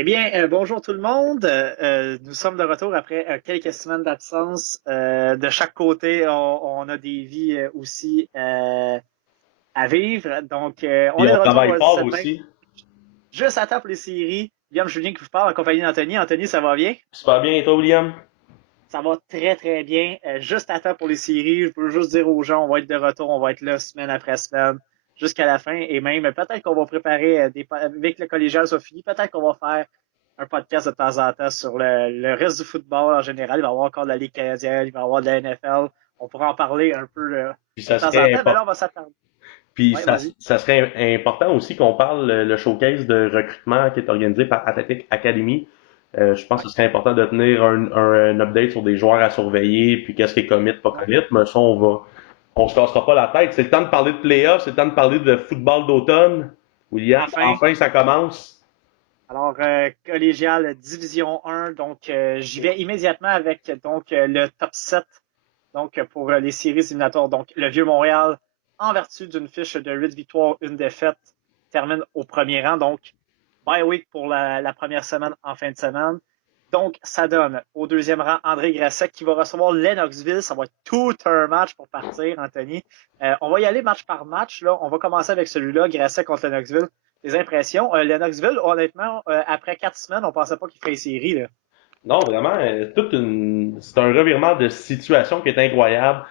Eh bien, bonjour tout le monde. Nous sommes de retour après quelques semaines d'absence. De chaque côté, on a des vies aussi à vivre. Donc, on Et est on de retour travaille fort cette semaine, aussi. juste à temps pour les séries. Guillaume Julien qui vous parle en compagnie d'Anthony. Anthony, ça va bien? Super bien, et toi, William? Ça va très, très bien. Juste à temps pour les séries. Je veux juste dire aux gens, on va être de retour, on va être là semaine après semaine jusqu'à la fin. Et même, peut-être qu'on va préparer avec le collégial soit fini, peut-être qu'on va faire un podcast de temps en temps sur le reste du football en général. Il va y avoir encore de la Ligue canadienne, il va y avoir de la NFL. On pourra en parler un peu Puis de ça temps en serait temps, mais là, important. on va s'attarder. Puis Ouais, vas-y. ça serait important aussi qu'on parle le showcase de recrutement qui est organisé par Athletic Academy. Je pense Ouais. que ce serait important de tenir un update sur des joueurs à surveiller, puis qu'est-ce qui est commit, pas Ouais. commit. Mais ça, on se cassera pas la tête. C'est le temps de parler de playoffs, c'est le temps de parler de football d'automne. William, Enfin, enfin ça commence. alors, collégial Division 1, donc j'y vais immédiatement avec le top 7 pour les séries éliminatoires. Donc, le Vieux-Montréal, en vertu d'une fiche de 8 victoires, une défaite, termine au premier rang. Donc, bye week pour la première semaine en fin de semaine. Donc, ça donne au deuxième rang André Grasset qui va recevoir Lennoxville. Ça va être tout un match pour partir, Anthony. On va y aller match par match. Là. On va commencer avec celui-là, Grasset contre Lennoxville. Des impressions. Lennoxville, honnêtement, après 4 semaines, on pensait pas qu'il ferait une série. Là. Non, vraiment, c'est un revirement de situation qui est incroyable.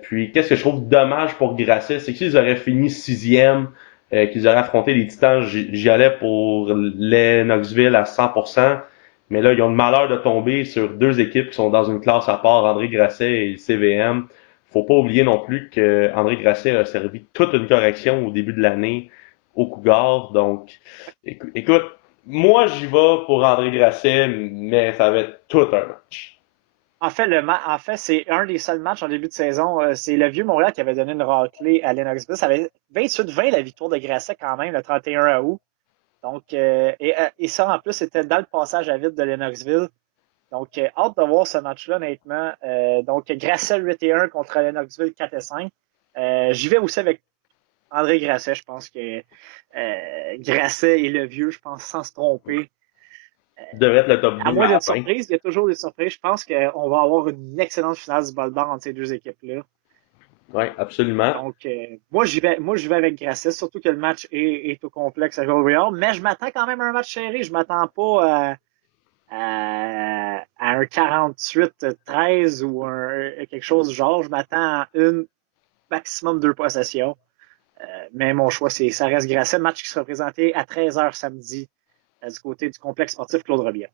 Puis, qu'est-ce que je trouve dommage pour Grasset, c'est que s'ils auraient fini sixième, qu'ils auraient affronté les Titans, j'y allais pour les Knoxville à 100%. Mais là, ils ont le malheur de tomber sur deux équipes qui sont dans une classe à part, André Grasset et le CVM. Faut pas oublier non plus que André Grasset a servi toute une correction au début de l'année au Cougar. Donc, écoute, moi, j'y vais pour André Grasset, mais ça va être tout un match. En fait, c'est un des seuls matchs en début de saison. C'est le Vieux-Montréal qui avait donné une raclée à Lennoxville. Ça avait 28-20 la victoire de Grasset quand même, le 31 août. Donc, et ça, en plus, c'était dans le passage à vide de Lennoxville. Donc, hâte de voir ce match-là, honnêtement. Donc, Grasset 8-1 contre Lennoxville 4-5. J'y vais aussi avec André Grasset. Je pense que Grasset est le vieux, je pense, sans se tromper. Devrait être le top À 2 moins à la d'être fin. surprise, il y a toujours des surprises. Je pense qu'on va avoir une excellente finale du ball bar entre ces deux équipes-là. Oui, absolument. Donc, moi, j'y vais avec Grasset, surtout que le match est au complexe à Royal. Mais je m'attends quand même à un match serré. Je m'attends pas à un 48-13 ou quelque chose du genre. Je m'attends à une maximum deux possessions. Mais mon choix, ça reste Grasset. Match qui sera présenté à 13h samedi du côté du complexe sportif Claude Robillard.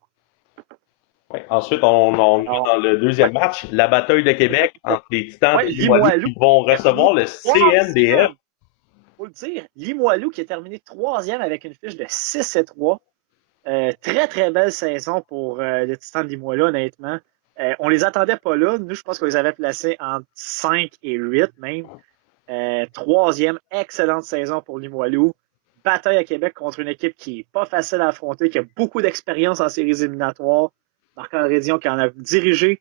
Ouais. Ensuite, on va Alors, dans le ouais, deuxième match, la bataille de Québec entre les Titans ouais, de Limoilou Limoilou qui vont qui a fini recevoir le CNDF. troisième. Faut le dire. Limoilou qui a terminé troisième avec une fiche de 6-3. Très, très belle saison pour les Titans de Limoilou, honnêtement. On les attendait pas là. Nous, je pense qu'on les avait placés entre 5 et 8 même. Troisième, excellente saison pour Limoilou. Bataille à Québec contre une équipe qui est pas facile à affronter, qui a beaucoup d'expérience en séries éliminatoires. Marc-André Dion qui en a dirigé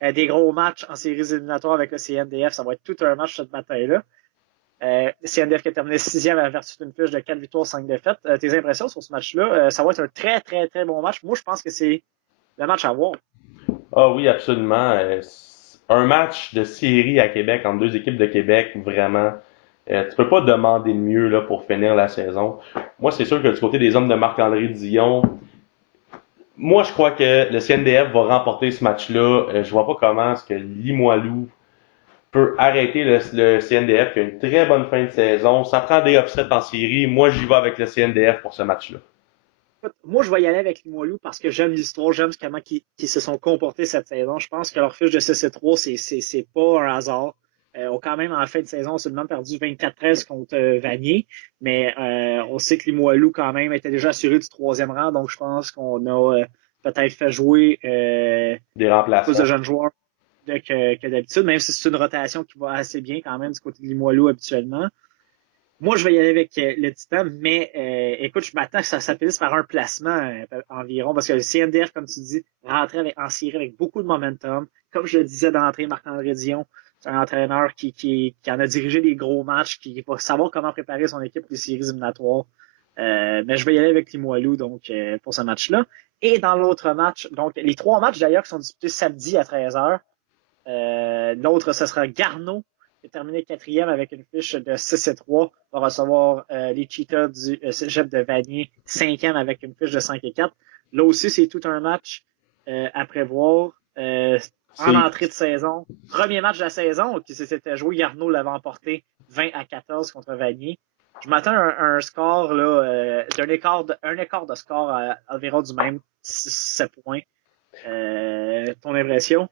des gros matchs en séries éliminatoires avec le CNDF. Ça va être tout un match cette bataille-là. CNDF qui a terminé sixième à la vertu d'une fiche de 4 victoires, 5 défaites. Tes impressions sur ce match-là? Ça va être un très, très, très bon match. Moi, je pense que c'est le match à voir. Ah oui, absolument. Un match de série à Québec entre deux équipes de Québec, vraiment. Tu peux pas demander mieux là, pour finir la saison. Moi, c'est sûr que du côté des hommes de Marc-André Dion, moi, je crois que le CNDF va remporter ce match-là. Je vois pas comment est-ce que Limoilou peut arrêter le CNDF qui a une très bonne fin de saison. Ça prend des upsets en série. Moi, j'y vais avec le CNDF pour ce match-là. Moi, je vais y aller avec Limoilou parce que j'aime l'histoire, j'aime comment ils se sont comportés cette saison. Je pense que leur fiche de 6-3, c'est pas un hasard. Ont quand même, en fin de saison, seulement perdu 24-13 contre Vanier. Mais on sait que Limoilou, quand même, était déjà assuré du troisième rang. Donc, je pense qu'on a peut-être fait jouer Des plus de remplaçants. jeunes joueurs que d'habitude, même si c'est une rotation qui va assez bien quand même du côté de Limoilou habituellement. Moi, je vais y aller avec le Titan, mais écoute, je m'attends que ça s'appelle par un placement environ, parce que le CNDF, comme tu dis, rentrait en série avec beaucoup de momentum. Comme je le disais d'entrée, Marc-André Dion, c'est un entraîneur qui en a dirigé des gros matchs, qui va savoir comment préparer son équipe pour les séries éliminatoires. Mais je vais y aller avec Limoilou donc pour ce match-là. Et dans l'autre match, donc les trois matchs d'ailleurs qui sont disputés samedi à 13h. L'autre, ce sera Garneau, qui a terminé quatrième avec une fiche de 6-3, va recevoir les Cheetahs du Cégep de Vanier, cinquième avec une fiche de 5-4. Là aussi, c'est tout un match à prévoir. En C'est entrée de saison, premier match de la saison qui s'était joué, Garneau l'avait emporté 20-14 contre Vanier. Je m'attends à un score là, un écart de score à environ du même 7 points. Ton impression?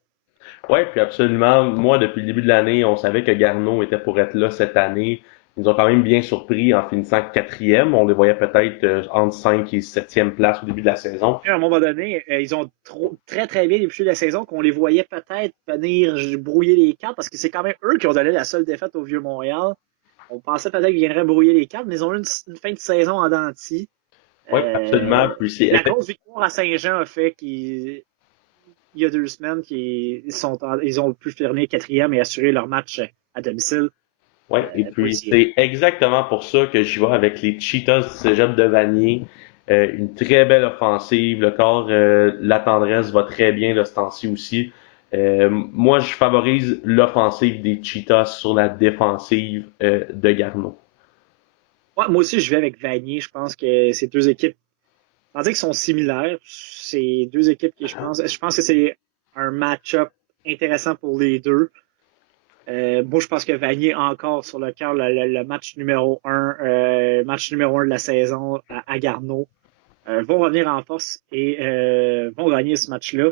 Ouais, puis absolument. Moi, depuis le début de l'année, on savait que Garneau était pour être là cette année. Ils nous ont quand même bien surpris en finissant quatrième. On les voyait peut-être entre 5 et septième place au début de la saison. À un moment donné, ils ont très très bien débuté la saison qu'on les voyait peut-être venir brouiller les cartes parce que c'est quand même eux qui ont donné la seule défaite au Vieux-Montréal. On pensait peut-être qu'ils viendraient brouiller les cartes, mais ils ont eu une fin de saison en dents de scie. Oui, absolument. Puis c'est La grosse victoire à Saint-Jean a fait qu'il y a 2 semaines ils ont pu finir quatrième et assurer leur match à domicile ouais, et pour les puis séries. c'est exactement pour ça que j'y vais avec les Cheetahs du Cégep de Vanier. Une très belle offensive. Le corps, la tendresse va très bien de ce temps-ci aussi. Moi, je favorise l'offensive des Cheetahs sur la défensive de Garneau. Ouais, moi aussi, je vais avec Vanier. Je pense que ces deux équipes, tandis qu'ils sont similaires, c'est deux équipes qui, je pense que c'est un match-up intéressant pour les deux. Moi, je pense que Vanier a encore sur le cœur le match numéro un de la saison à Garneau. Vont revenir en force et vont gagner ce match-là.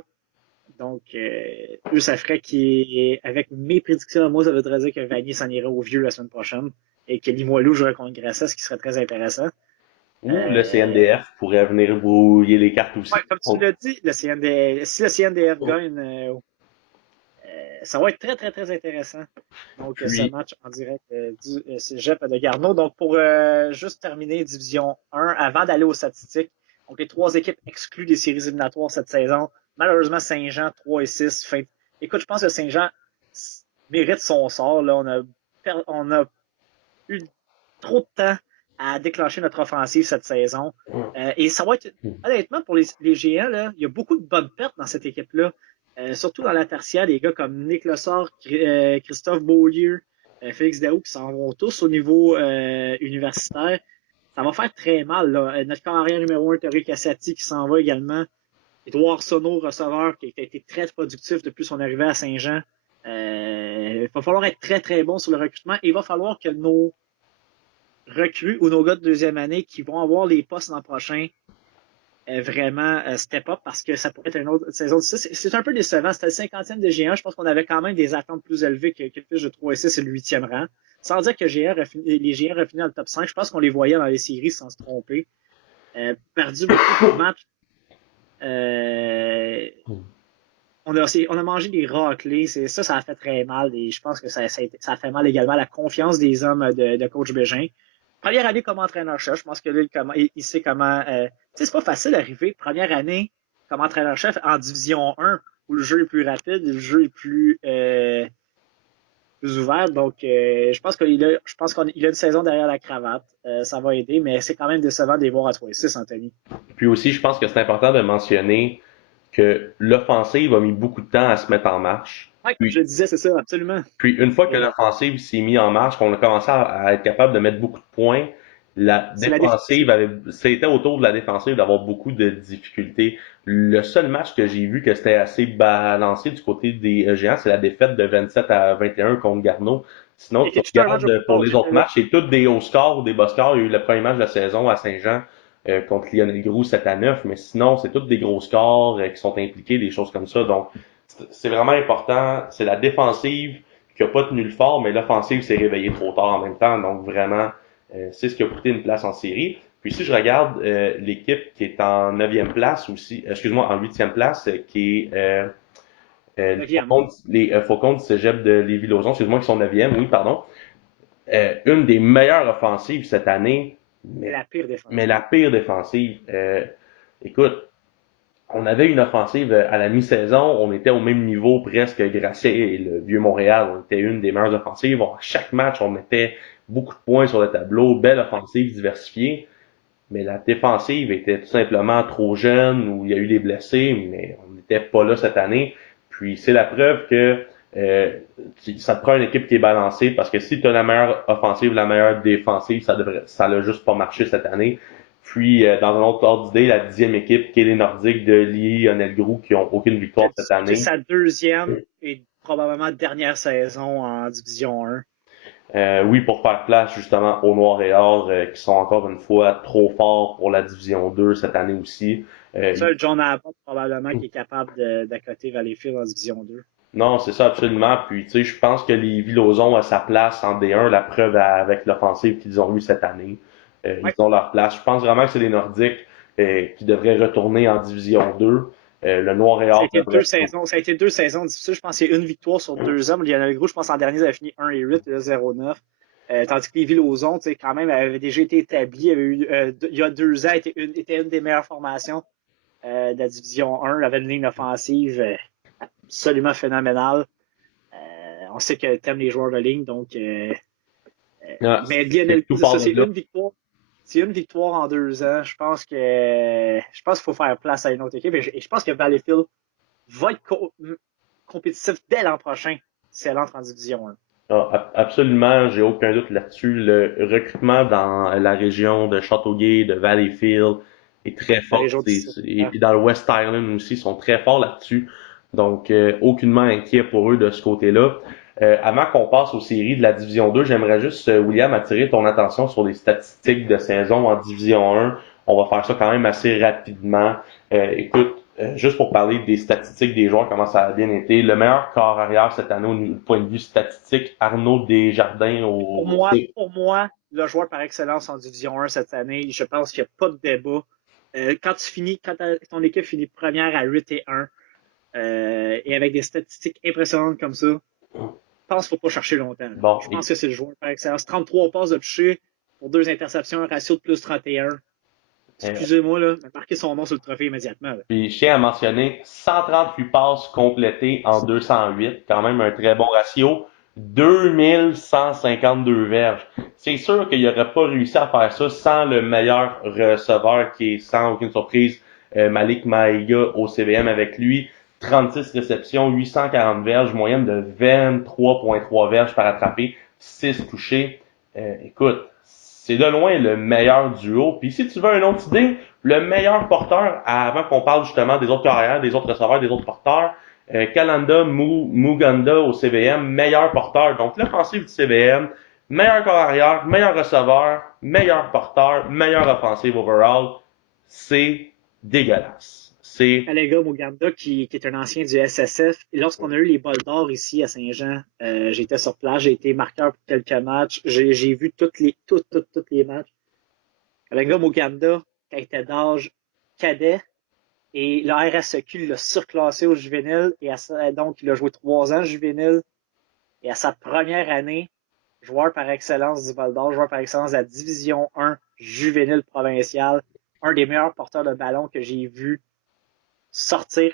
Donc, eux, ça ferait qu'avec mes prédictions, moi, ça voudrait dire que Vanier s'en irait au vieux la semaine prochaine et que Limoilou jouerait contre Grassa, ce qui serait très intéressant. Ou le Euh, CNDF pourrait venir brouiller les cartes ouais, aussi. comme tu l'as dit, si le CNDF Oh. gagne, ça va être très, très, très intéressant. Donc, ce Puis, match en direct du Cégep de Garneau. Donc, pour juste terminer Division 1, avant d'aller aux statistiques, donc les trois équipes exclues des séries éliminatoires cette saison. Malheureusement, Saint-Jean, 3 et 6. Écoute, je pense que Saint-Jean mérite son sort. Là. On a eu trop de temps à déclencher notre offensive cette saison. Et ça va être, honnêtement, pour les géants, là, il y a beaucoup de bonnes pertes dans cette équipe-là. Surtout dans la tertiaire, des gars comme Nick Lessard, Christophe Beaulieu, Félix Daou qui s'en vont tous au niveau universitaire. Ça va faire très mal. Là. Notre carrière numéro 1, Tori Cassati, qui s'en va également. Édouard Sonneau, receveur, qui a été très productif depuis son arrivée à Saint-Jean. Il va falloir être très, très bon sur le recrutement. Et il va falloir que nos recrues ou nos gars de deuxième année qui vont avoir les postes l'an prochain vraiment step up parce que ça pourrait être une autre saison. C'est un peu décevant. C'était le 50e de G1. Je pense qu'on avait quand même des attentes plus élevées que le fiche de 3 et 6 et le 8e rang. Sans dire que les G1 refinaient dans le top 5. Je pense qu'on les voyait dans les séries sans se tromper. Perdu beaucoup de matchs. Euh, on a mangé des raclés. Ça a fait très mal. Et je pense que ça a fait mal également à la confiance des hommes de coach Bégin. Première année comme entraîneur-chef, je pense que là, il sait comment. Tu sais, c'est pas facile d'arriver première année comme entraîneur-chef en Division 1 où le jeu est plus rapide, le jeu est plus ouvert. Donc, je pense qu'il a une saison derrière la cravate. Ça va aider, mais c'est quand même décevant de les voir à 3-6, Anthony. puis aussi, je pense que c'est important de mentionner que l'offensive a mis beaucoup de temps à se mettre en marche. Ouais, comme je Puis, le disais, c'est ça, absolument. puis une fois que Et l'offensive s'est mise en marche, qu'on a commencé à être capable de mettre beaucoup de points, la c'est la défense. défensive c'était autour de la défensive d'avoir beaucoup de difficultés. Le seul match que j'ai vu que c'était assez balancé du côté des Géants, c'est la défaite de 27-21 contre Garneau. Sinon, Il tu y a tout un match au regardes pour football, les autres j'étais là. matchs, c'est tous des hauts scores ou des bas scores. Il y a eu le premier match de la saison à Saint-Jean contre Lionel Groux 7-9, mais sinon, c'est tous des gros scores qui sont impliqués, des choses comme ça. Donc, c'est vraiment important. C'est la défensive qui a pas tenu le fort, mais l'offensive s'est réveillée trop tard en même temps. Donc, vraiment, c'est ce qui a coûté une place en série. Puis si je regarde l'équipe qui est en neuvième place aussi, excuse-moi, en huitième place, qui est les Neuvième. Faucons du Cégep de Lévis-Lauzon, excuse-moi, qui sont neuvième, oui, pardon. Une des meilleures offensives cette année, C'est mais, la pire mais défensive. la pire défensive. Écoute, on avait une offensive à la mi-saison, on était au même niveau presque Grasset et le Vieux-Montréal. On était une des meilleures offensives. À chaque match, on mettait beaucoup de points sur le tableau, belle offensive diversifiée. mais la défensive était tout simplement trop jeune ou il y a eu des blessés, mais on n'était pas là cette année. Puis c'est la preuve que euh, ça te prend une équipe qui est balancée parce que si tu as la meilleure offensive, la meilleure défensive, ça n'a juste pas marché cette année. Puis dans un autre ordre d'idée, la 10e équipe, qui est les Nordiques de Lee Onelgrou, qui ont aucune Qui a victoire cette disputé année. sa deuxième et probablement dernière saison en Division 1. Oui, pour faire place justement aux Noirs et Or, qui sont encore une fois trop forts pour la Division 2 cette année aussi. Seul John Abbott probablement qui est capable d'accoter Valleyfield en Division 2. Non, c'est ça absolument. Puis tu sais, je pense que les Villozons a sa place en D1, la preuve avec l'offensive qu'ils ont eue cette année. Ils Ouais. ont leur place. Je pense vraiment que c'est les Nordiques qui devraient retourner en Division 2. Le Noir et Or devrait. Ça a été 2 saisons difficiles. Je pense que c'est une victoire sur 2 ans. Lionel Gros, je pense en dernier, ils avaient fini 1-8 et 0-9. Tandis que les Villozons, quand même, avaient déjà été établis. Il y a 2 ans, était une des meilleures formations de la Division 1. Il avait une ligne offensive absolument phénoménale. On sait que t'aimes les joueurs de ligne, donc. Ah, Mais Lionel, tout c'est part ça, de c'est là. une victoire. C'est une victoire en 2 ans. Je pense qu'il faut faire place à une autre équipe. Et je pense que Valleyfield va être compétitif dès l'an prochain si elle entre en Division 1. Ah, absolument, j'ai aucun doute là-dessus. Le recrutement dans la région de Châteauguay, de Valleyfield est très La fort. région du Et puis dans le West Island aussi, ils sont très forts là-dessus. Donc, aucunement inquiet pour eux de ce côté-là. Avant qu'on passe aux séries de la Division 2, j'aimerais juste, William, attirer ton attention sur les statistiques de saison en Division 1. On va faire ça quand même assez rapidement. Écoute, juste pour parler des statistiques des joueurs, comment ça a bien été. Le meilleur corps arrière cette année au point de vue statistique, Arnaud Desjardins Pour moi, le joueur par excellence en Division 1 cette année, je pense qu'il n'y a pas de débat. Quand ton équipe finit première à 8-1 et avec des statistiques impressionnantes comme ça, je pense qu'il ne faut pas chercher longtemps. Bon, Je pense que c'est le joueur par excellence. 33 passes de toucher pour 2 interceptions, un ratio de plus 31. euh, Excusez-moi, là, mais marquez son nom sur le trophée immédiatement. Là. puis je tiens à mentionner 138 passes complétées en 208, quand même un très bon ratio. 2152 verges. C'est sûr qu'il n'aurait pas réussi à faire ça sans le meilleur receveur qui est sans aucune surprise, Malik Maïga au CVM avec lui. 36 réceptions, 840 verges, moyenne de 23,3 verges par attrapé, 6 touchés. Écoute, c'est de loin le meilleur duo. Puis si tu veux une autre idée, le meilleur porteur, avant qu'on parle justement des autres carrières, des autres receveurs, des autres porteurs, Kalanda Muganda au CVM, meilleur porteur. Donc l'offensive du CVM, meilleur corps arrière, meilleur receveur, meilleur porteur, meilleure offensive overall. C'est dégueulasse. C'est Alega Muganda, qui est un ancien du SSF. Et lorsqu'on a eu les bols d'or ici à Saint-Jean, j'étais sur place, j'ai été marqueur pour quelques matchs. J'ai vu tous les matchs. Alega Muganda, quand il était d'âge cadet, et le RSEQ l'a surclassé au juvénile, donc il a joué 3 ans juvénile. Et à sa première année, joueur par excellence du Val d'Or, joueur par excellence de la Division 1 juvénile provinciale, un des meilleurs porteurs de ballon que j'ai vu sortir.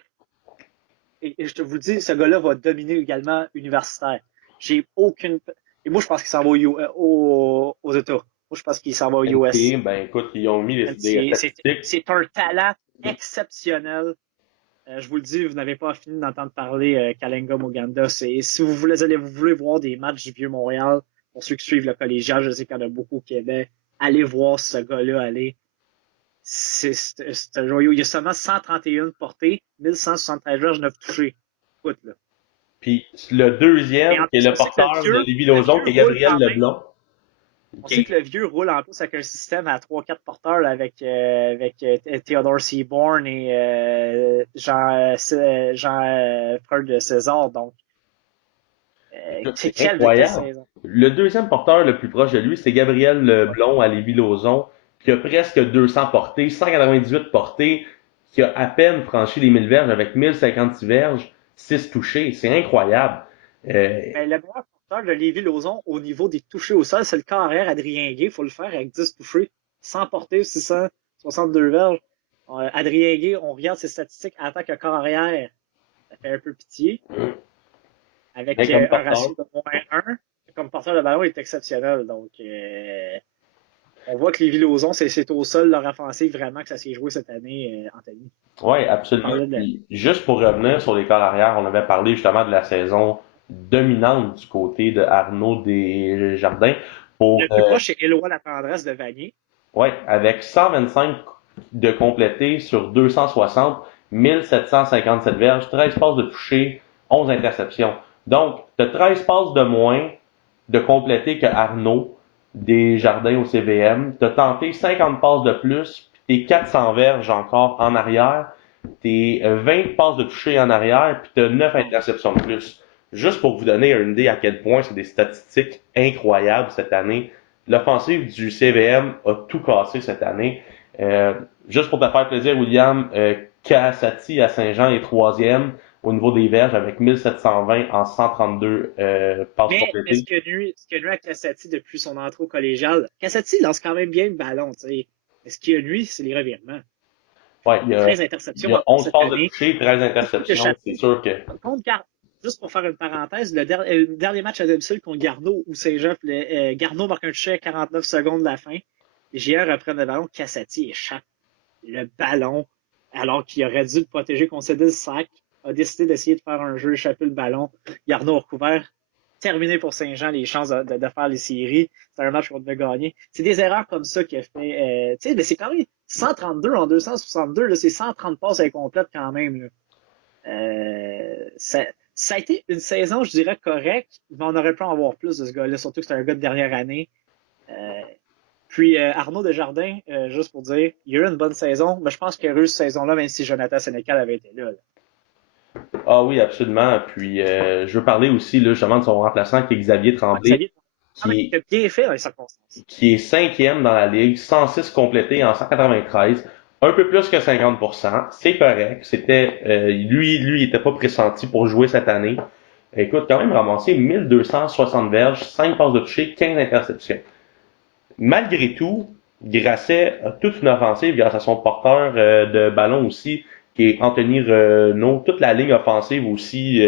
Et je te vous dis, ce gars-là va dominer également universitaire. J'ai aucune. Et moi, je pense qu'il s'en va aux États. Moi, je pense qu'il s'en va aux US. NCA, ben écoute, ils ont mis des statistiques. C'est un talent exceptionnel. Je vous le dis, vous n'avez pas fini d'entendre parler Kalenga Moganda. Si vous voulez voir des matchs du Vieux-Montréal, pour ceux qui suivent le collégial, je sais qu'il y en a beaucoup au Québec, allez voir ce gars-là, allez. C'est un joyau. Il y a seulement 131 portées, 1173 verges, 9 touchés. Écoute, là. Puis le Et deuxième, en qui est plus, le on sait que porteur de Lévis le Lauzon, vieux qui est roule Gabriel quand même. Leblond. On sait Qui que le vieux roule en plus avec un système à 3-4 porteurs là, avec Theodore Seaborn et Jean Freud César. Donc, c'est C'est quelle incroyable. saison. Le deuxième porteur le plus proche de lui, c'est Gabriel Leblond à Lévis-Lauzon, qui a presque 200 portées, 198 portées, qui a à peine franchi les 1000 verges avec 1056 verges, 6 touchés. C'est incroyable. Euh, Mais le meilleur porteur de Lévis-Lauzon au niveau des touchés au sol, c'est le carrière Adrien Gay. Il faut le faire avec 10 touchés, 100 portées, 662 verges. Adrien Gay, on regarde ses statistiques en tant que carrière, ça fait un peu pitié. Avec mais comme un porteur. ratio de -1, comme porteur de ballon, il est exceptionnel. Donc, On voit que les Villosons, c'est au sol leur offensive vraiment que ça s'est joué cette année, Anthony. Oui, On absolument. parlait de la... Puis, juste pour revenir sur les corps arrière, on avait parlé justement de la saison dominante du côté de Arnaud Desjardins pour Le plus proche, c'est Éloi la tendresse de Vanier. ouais, avec 125 de complétés sur 260, 1757 verges, 13 passes de toucher, 11 interceptions. Donc, tu as 13 passes de moins de complétés que Arnaud Desjardins au CVM. Tu as tenté 50 passes de plus, puis t'es 400 verges encore en arrière. T'es 20 passes de toucher en arrière, puis tu as 9 interceptions de plus. Juste pour vous donner une idée à quel point c'est des statistiques incroyables cette année. L'offensive du CVM a tout cassé cette année. Juste pour te faire plaisir, William, Cassati à Saint-Jean est troisième au niveau des verges avec 1720 en 132 passes Mais complétées. ce qui a nuit à Cassati depuis son entrée au collégial, Cassati lance quand même bien le ballon, tu sais. Mais ce qui a nuit, c'est les revirements. Ouais, Il y a 13 il interceptions y a encore 11 cette passes de année. toucher, 13 Il s'est interceptions. C'est échappé sûr que contre juste pour faire une parenthèse, le dernier match à domicile contre Garneau, où Saint-Jean, Garneau marque un toucher à 49 secondes de la fin. Les GR reprennent le ballon, Cassati échappe le ballon, alors qu'il aurait dû le protéger, concéder le sac, a décidé d'essayer de faire un jeu, échapper le ballon. Garneau a recouvert. Terminé pour Saint-Jean, les chances de faire les séries. C'est un match qu'on devait gagner. C'est des erreurs comme ça qu'il a fait. Tu sais, mais c'est quand même 132 en 262, là, c'est 130 passes incomplètes quand même. Là. Ça a été une saison, je dirais, correcte, mais on aurait pu en avoir plus de ce gars-là, surtout que c'est un gars de dernière année. Euh, puis Arnaud Desjardins, juste pour dire, il a eu une bonne saison, mais je pense qu'il a eu cette saison-là, même si Jonathan Sénécal avait été là. ah oui, absolument. Puis je veux parler aussi là, justement de son remplaçant qui est Xavier Ouais, Tremblay, Xavier, qui il a bien fait dans les circonstances. qui est cinquième dans la ligue, 106 complétés en 193, un peu plus que 50%. C'est correct. C'était lui, il était pas pressenti pour jouer cette année. Écoute, quand même ramassé 1260 verges, 5 passes de toucher, 15 interceptions. Malgré tout, Grasset a toute une offensive grâce à son porteur de ballon aussi, qui est Anthony Renault. Toute la ligne offensive aussi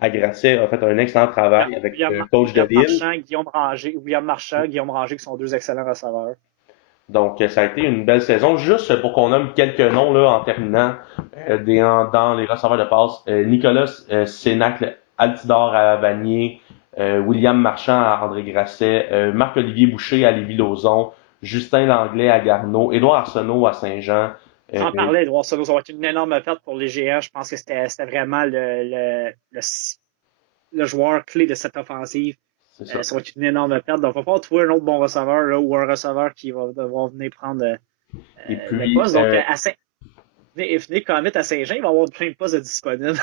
à Grasset a fait un excellent travail avec coach de ville. William Marchand, Guillaume Ranger, qui sont deux excellents receveurs. Donc, ça a été une belle saison. Juste pour qu'on nomme quelques noms là en terminant dans les receveurs de passe. Nicolas Sénacle Altidore à Vanier, William Marchand à André Grasset, Marc-Olivier Boucher à Lévis-Lauzon, Justin Langlais à Garneau, Édouard Arsenault à Saint-Jean. J'en parlais, Edouard Solo, ça va être une énorme perte pour les GA. Je pense que c'était vraiment le joueur clé de cette offensive. C'est ça. Ça va être une énorme perte. Donc, il va falloir trouver un autre bon receveur là, ou un receveur qui va devoir venir prendre Et le puis, poste. Donc, venez commit à Saint-Jean, il va y avoir plein de postes disponibles.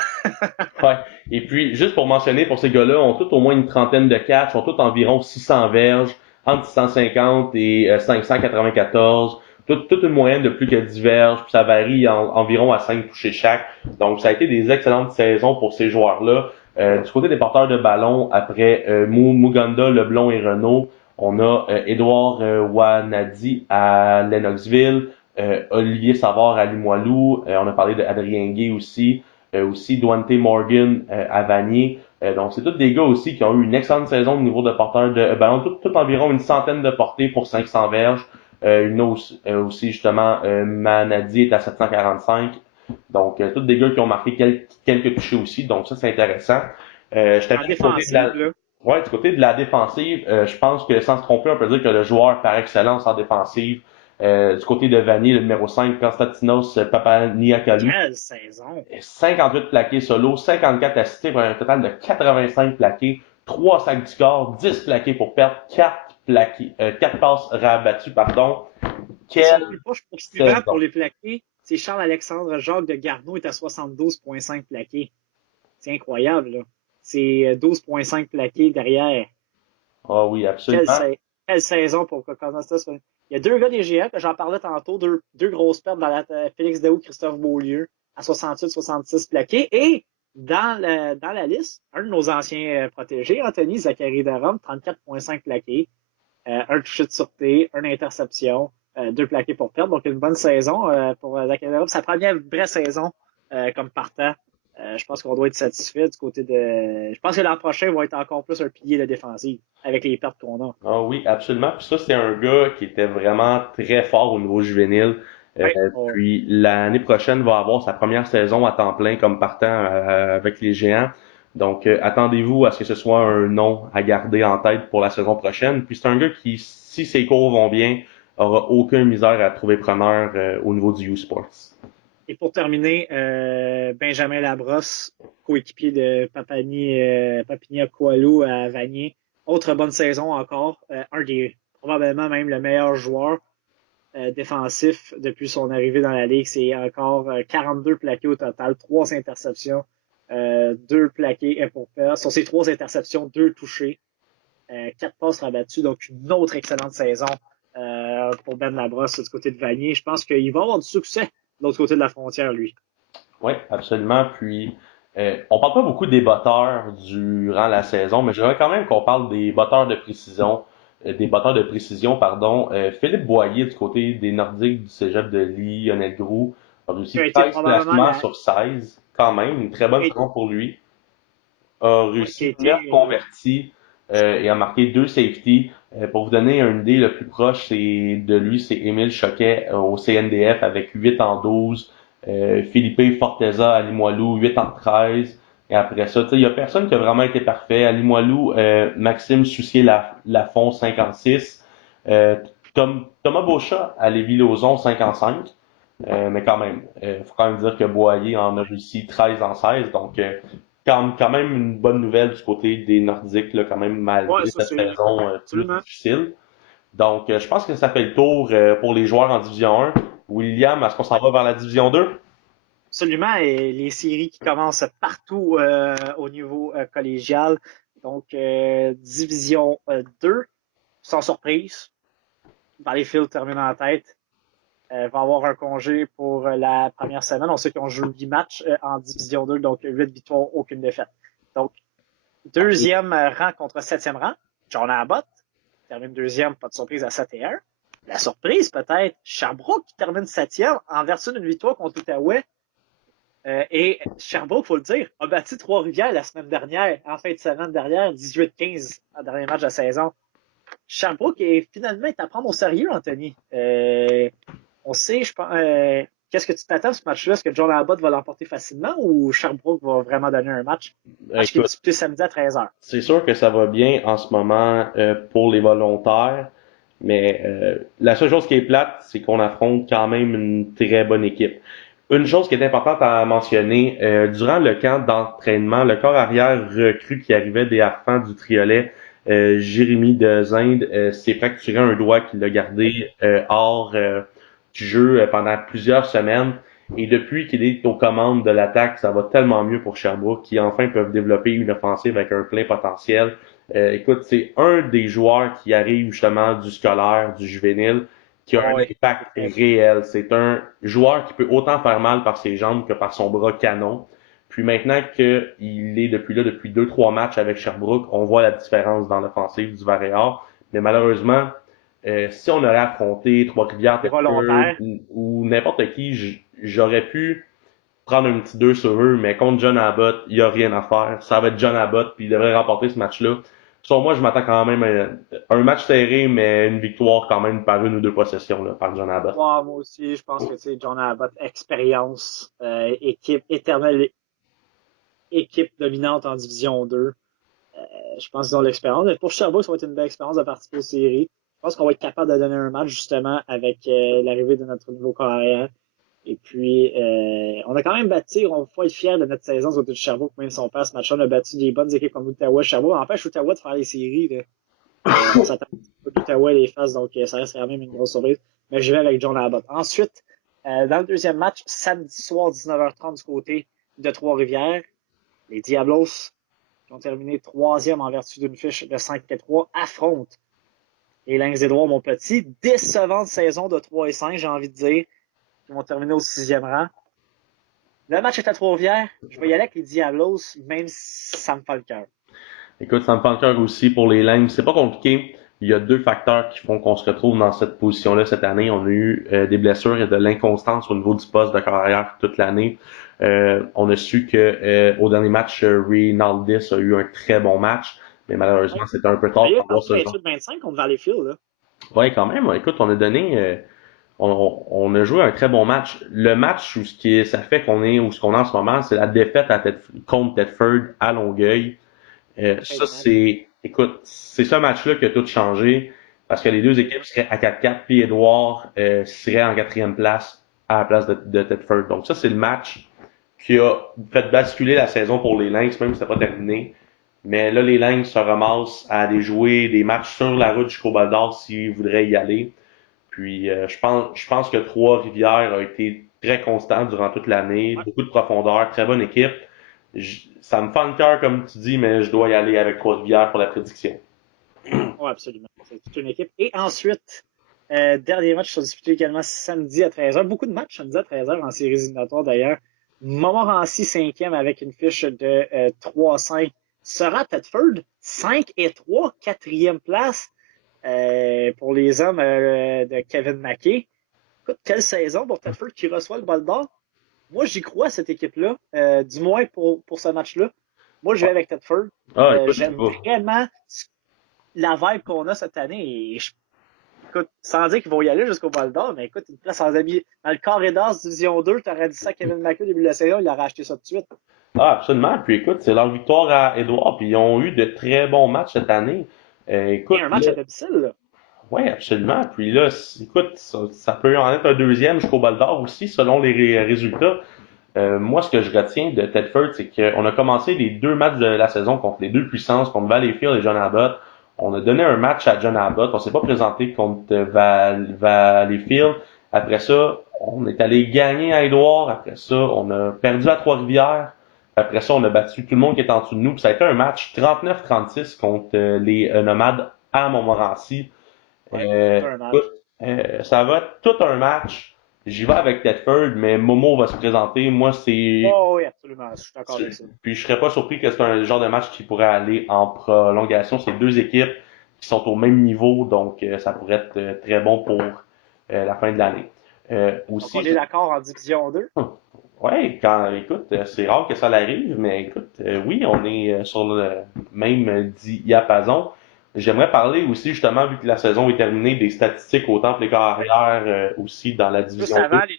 ouais. Et puis, juste pour mentionner, pour ces gars-là, ont tous au moins une trentaine de catchs, ont tous environ 600 verges, entre 650 et 594. Toute une moyenne de plus que 10 verges, puis ça varie environ à 5 touchés chaque. Donc, ça a été des excellentes saisons pour ces joueurs-là. Du côté des porteurs de ballon, après Muganda, Leblon et Renault, on a Édouard Wanadi à Lennoxville, Olivier Savard à Limoilou, on a parlé d'Adrien Gay aussi Duante Morgan à Vanier. Donc, c'est tous des gars aussi qui ont eu une excellente saison au niveau de porteurs de ballon, tout environ une centaine de portées pour 500 verges. Il y en a aussi justement, Manadi est à 745. Donc, tous des gars qui ont marqué quelques touchés aussi. Donc, ça, c'est intéressant. Je En t'appuie du côté de la, défensive, là. ouais, du côté de la défensive, je pense que sans se tromper, on peut dire que le joueur par excellence en défensive, du côté de Vanier, le numéro 5, Konstantinos Papaniakalou, Quelle saison! 58 plaqués solo, 54 assistés pour un total de 85 plaqués, 3 sacs du score, 10 plaqués pour perdre, 4 passes rabattues, pardon. Son Quelle plus proche poursuivant saison! pour les plaqués, c'est Charles-Alexandre Jacques de Garneau, est à 72,5 plaqués. C'est incroyable, là. C'est 12,5 plaqués derrière. Ah oui, Quelle, absolument. sa- Quelle saison pour Costas. Il y a deux gars des GF, j'en parlais tantôt, deux grosses pertes dans la Félix Daou, Christophe Beaulieu, à 68-66 plaqués. Et dans la liste, un de nos anciens protégés, Anthony Zachary Derome, 34,5 plaqués, un touché de sûreté, une interception, deux plaqués pour perdre. Donc, une bonne saison pour Zachary Derome. Sa première vraie saison comme partant Je pense qu'on doit être satisfait du côté de. Je pense que l'an prochain va être encore plus un pilier de défensive avec les pertes qu'on a. Ah oui, absolument. Puis ça, c'est un gars qui était vraiment très fort au niveau juvénile. Euh, Ouais. Ouais. Puis l'année prochaine va avoir sa première saison à temps plein comme partant avec les Géants. Donc attendez-vous à ce que ce soit un nom à garder en tête pour la saison prochaine. Puis c'est un gars qui, si ses cours vont bien, aura aucune misère à trouver preneur au niveau du U-Sports. Et pour terminer, Benjamin Labrosse, coéquipier de Papinia Coalou à Vanier. Autre bonne saison encore. Un des probablement même le meilleur joueur défensif depuis son arrivée dans la Ligue. C'est encore 42 plaqués au total, 3 interceptions, 2 plaqués pour perdre. Sur ces 3 interceptions, 2 touchés, 4 passes rabattues. Donc une autre excellente saison pour Ben Labrosse du côté de Vanier. Je pense qu'il va avoir du succès de l'autre côté de la frontière, lui. Oui, absolument. Puis, on parle pas beaucoup des batteurs durant la saison, mais j'aimerais quand même qu'on parle des batteurs de précision, pardon. Philippe Boyer, du côté des Nordiques du Cégep de Lionel Groux, a Qui réussi a été 13 probablement placements sur 16, quand même, une très bonne qui saison pour lui. A a réussi 9 été convertis et a marqué 2 safety. Pour vous donner une idée, le plus proche de lui, c'est Émile Choquet au CNDF avec 8 en 12. Philippe Forteza à Limoilou, 8 en 13. Et après ça, il y a personne qui a vraiment été parfait. À Limoilou, Maxime Soucier-Lafont, 56. Euh, Thomas Beauchat à Lévis-Lauzon, 55. Mais quand même, faut quand même dire que Boyer en a réussi 13 en 16. Donc, quand même une bonne nouvelle du côté des Nordiques, là, quand même, ouais, malgré ça cette c'est saison plus absolument. difficile. Donc, je pense que ça fait le tour pour les joueurs en Division 1. William, est-ce qu'on s'en Ouais, va vers la Division 2? absolument. Et les séries qui commencent partout au niveau collégial. Donc, Division 2, sans surprise. Valleyfield termine en tête. Va avoir un congé pour la première semaine. On sait qu'on joue 8 matchs en Division 2, donc 8 victoires, aucune défaite. Donc, deuxième rang contre septième rang, John Abbott termine deuxième, pas de surprise, à 7-1. La surprise, peut-être, Sherbrooke qui termine septième en vertu d'une victoire contre l'Outaouais. Et Sherbrooke, faut le dire, a battu Trois-Rivières la semaine dernière, en fin de semaine dernière, 18-15, en dernier match de la saison. Sherbrooke est finalement à prendre au sérieux, Anthony. On sait, je pense, qu'est-ce que tu t'attends à ce match-là? Est-ce que John Abbott va l'emporter facilement ou Sherbrooke va vraiment donner un match? Match qui est Écoute, disputé samedi à 13h. c'est sûr que ça va bien en ce moment pour les volontaires, mais la seule chose qui est plate, c'est qu'on affronte quand même une très bonne équipe. Une chose qui est importante à mentionner, durant le camp d'entraînement, le corps arrière recru qui arrivait des Harfans du Triolet, Jérémy de Zinde, s'est fracturé un doigt qu'il a gardé hors du jeu pendant plusieurs semaines. Et depuis qu'il est aux commandes de l'attaque, ça va tellement mieux pour Sherbrooke qui enfin peuvent développer une offensive avec un plein potentiel. Écoute, c'est un des joueurs qui arrive justement du scolaire, du juvénile, qui a un Oh, oui, impact c'est très bon. réel. C'est un joueur qui peut autant faire mal par ses jambes que par son bras canon. Puis maintenant qu'il est depuis là, depuis 2-3 matchs avec Sherbrooke, on voit la différence dans l'offensive du Varéor. Mais malheureusement, si on aurait affronté Trois-Rivières, Les Thetford volontaires. ou n'importe qui, j'aurais pu prendre un petit 2 sur eux, mais contre John Abbott, il n'y a rien à faire. Ça va être John Abbott, puis il devrait remporter ce match-là. Sur moi, je m'attends quand même à un match serré, mais une victoire quand même par une ou deux possessions là, par John Abbott. Ouais, moi aussi, je pense que John Abbott, expérience, équipe éternelle, équipe dominante en Division 2. Je pense qu'ils ont l'expérience. Mais pour Sherbrooke, ça va être une belle expérience de participer aux séries. Je pense qu'on va être capable de donner un match justement avec l'arrivée de notre nouveau carrière. Et puis, on a quand même battu, on faut être fiers de notre saison autour de Sherbrooke, même si on perd ce match-là, on a battu des bonnes équipes comme Ottawa, Sherbrooke. Empêche Ottawa de faire les séries. Là. On s'attend pas qu'Ottawa les fasse, donc ça reste quand même une grosse surprise. Mais je vais avec John Abbott. Ensuite, dans le deuxième match, samedi soir, 19h30 du côté de Trois-Rivières, les Diablos, qui ont terminé troisième en vertu d'une fiche de 5-3, affrontent les Lynx Édouard Montpetit. Décevante saison de 3-5, j'ai envie de dire, qui vont terminer au sixième rang. Le match est à Trois-Rivières. Je vais y aller avec les Diablos, même si ça me fait le cœur. Écoute, ça me fait le cœur aussi pour les Lions. C'est pas compliqué. il y a deux facteurs qui font qu'on se retrouve dans cette position-là cette année. On a eu des blessures et de l'inconstance au niveau du poste de carrière toute l'année. On a su que au dernier match, Rinaldis a eu un très bon match, mais malheureusement, c'était un peu tard Il a pour avoir perdu ce genre. 28-25 contre Valleyfield, là. Ouais, quand même. Écoute, on a donné, on a joué un très bon match. Le match où ça fait qu'on est où ce qu'on est en ce moment, c'est la défaite contre Tedford à Longueuil. Ça, écoute, c'est ce match-là qui a tout changé parce que les deux équipes seraient à 4-4 puis Edouard serait en quatrième place à la place de Tedford. Donc ça, c'est le match qui a fait basculer la saison pour les Lynx, même si c'était pas terminé. Mais là, les Lynx se ramassent à aller jouer des matchs sur la route jusqu'au Bal d'Or s'ils voudraient y aller. Puis je pense que Trois-Rivières a été très constant durant toute l'année, Ouais, beaucoup de profondeur, très bonne équipe. Ça me fait le cœur comme tu dis, mais je dois y aller avec Trois-Rivières pour la prédiction. ouais, absolument. C'est toute une équipe. Et ensuite, dernier match sont disputés également samedi à 13h. Beaucoup de matchs samedi à 13h en séries éliminatoires d'ailleurs. Montmorency 5e avec une fiche de 3-5 sera Thetford 5-3, quatrième place pour les hommes de Kevin Mackey. Écoute, quelle saison pour Thetford qui reçoit le bol d'or. Moi, j'y crois à cette équipe-là, du moins pour ce match-là. Moi, je vais avec Thetford. Ah, écoute, J'aime vraiment la vibe qu'on a cette année. Et écoute, sans dire qu'ils vont y aller jusqu'au Val d'Or, mais écoute, une place en habillé dans le corridor Division 2, t'aurais dit ça à Kevin Mackey au début de la saison, il aurait acheté ça tout de suite. absolument. Puis écoute, c'est leur victoire à Édouard, puis ils ont eu de très bons matchs cette année. Et Écoute, un match là, à domicile, là. ouais, absolument. Puis là, écoute, ça peut en être un deuxième jusqu'au Bal d'Or aussi, selon les résultats. Moi, ce que je retiens de Tedford, c'est qu'on a commencé les deux matchs de la saison contre les deux puissances, contre Valleyfield et John Abbott. On a donné un match à John Abbott. On s'est pas présenté contre Valleyfield. Après ça, on est allé gagner à Édouard. Après ça, on a perdu à Trois-Rivières. Après ça, on a battu tout le monde qui est en dessous de nous. Puis ça a été un match 39-36 contre les Nomades à Montmorency. Ouais, tout un Écoute, match. ça va être tout un match. J'y vais avec Tedford, mais Momo va se présenter. Moi, Oh, oui, absolument. Je suis d'accord avec ça. puis je serais pas surpris que c'est un genre de match qui pourrait aller en prolongation. C'est deux équipes qui sont au même niveau, donc ça pourrait être très bon pour la fin de l'année. Donc, Aussi, on est d'accord en Division 2. ouais, écoute, c'est rare que ça l'arrive, mais écoute, oui, on est sur le même diapason. J'aimerais parler aussi, justement, vu que la saison est terminée, des statistiques autant pour les Ouais. carrières aussi dans la Juste division 2. avant, les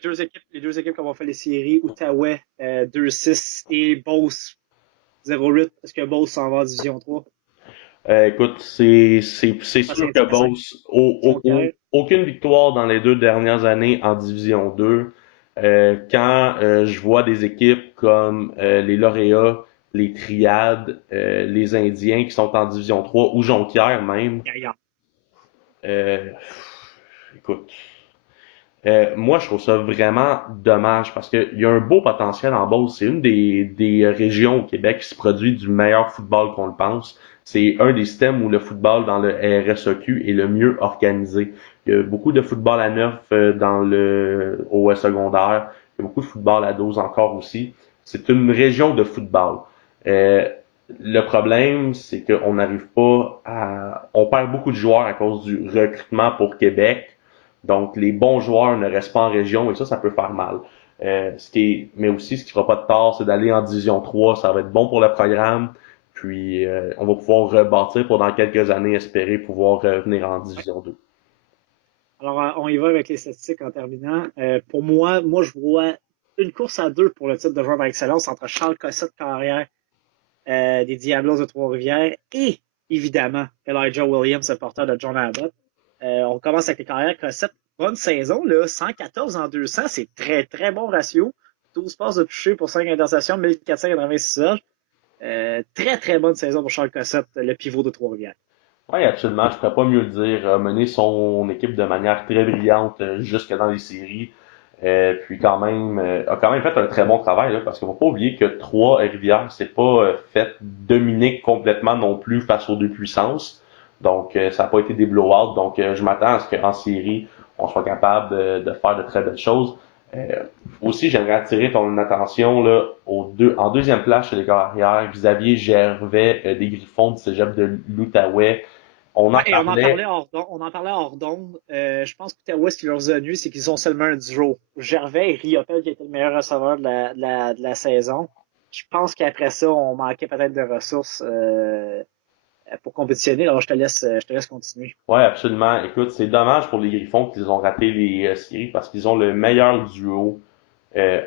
deux équipes qui ont fait les séries, Outaouais 2-6 et Beauce 0-8. Est-ce que Beauce s'en va en Division 3? Écoute, c'est Ah, sûr c'est que intéressant. Beauce, Jonquière. aucune victoire dans les deux dernières années en Division 2. Quand je vois des équipes comme les Lauréats, les Triades, les Indiens qui sont en Division 3 ou Jonquière même, Gaillard. euh, écoute, moi, je trouve ça vraiment dommage parce qu'il y a un beau potentiel en Beauce. C'est une des régions au Québec qui se produit du meilleur football qu'on le pense. C'est un des systèmes où le football dans le RSEQ est le mieux organisé. Il y a beaucoup de football à neuf au secondaire. Il y a beaucoup de football à 12 encore aussi. C'est une région de football. Euh, le problème, c'est qu'on n'arrive pas à... On perd beaucoup de joueurs à cause du recrutement pour Québec. Donc, les bons joueurs ne restent pas en région et ça peut faire mal. Mais aussi, ce qui fera pas de tort, c'est d'aller en Division 3. Ça va être bon pour le programme. Puis, on va pouvoir rebâtir pour dans quelques années espérer pouvoir revenir en Ouais. Division 2. Alors, on y va avec les statistiques en terminant. Pour moi, je vois une course à deux pour le titre de joueur par excellence entre Charles Cossette-Carrière des Diablos de Trois-Rivières et, évidemment, Elijah Williams, le porteur de John Abbott. On commence avec les carrières Cossette. Bonne saison, là, 114 en 200, c'est très, très bon ratio. 12 passes de toucher pour 5 interceptions, 1486 heures. Très, très bonne saison pour Charles Cossette, le pivot de Trois-Rivières. Oui, absolument. Je ne pourrais pas mieux le dire. Mener son équipe de manière très brillante jusque dans les séries. Puis a quand même fait un très bon travail là, parce qu'il ne faut pas oublier que Trois-Rivières s'est pas fait dominer complètement non plus face aux deux puissances. Donc ça n'a pas été des blowouts. Donc je m'attends à ce qu'en série, on soit capable de faire de très belles choses. Aussi, j'aimerais attirer ton attention là, en deuxième place chez les carrières, Xavier Gervais des Griffons du Cégep de l'Outaouais. On en Ouais, et parlait. on en parlait hors d'onde. Je pense que Ottawa, ce qui leur a nuit, c'est qu'ils ont seulement un duo. Gervais et Riopel, qui était le meilleur receveur de la saison. Je pense qu'après ça, on manquait peut-être de ressources pour compétitionner. Alors, je te laisse continuer. Ouais, absolument. Écoute, c'est dommage pour les Griffons qu'ils ont raté les séries parce qu'ils ont le meilleur duo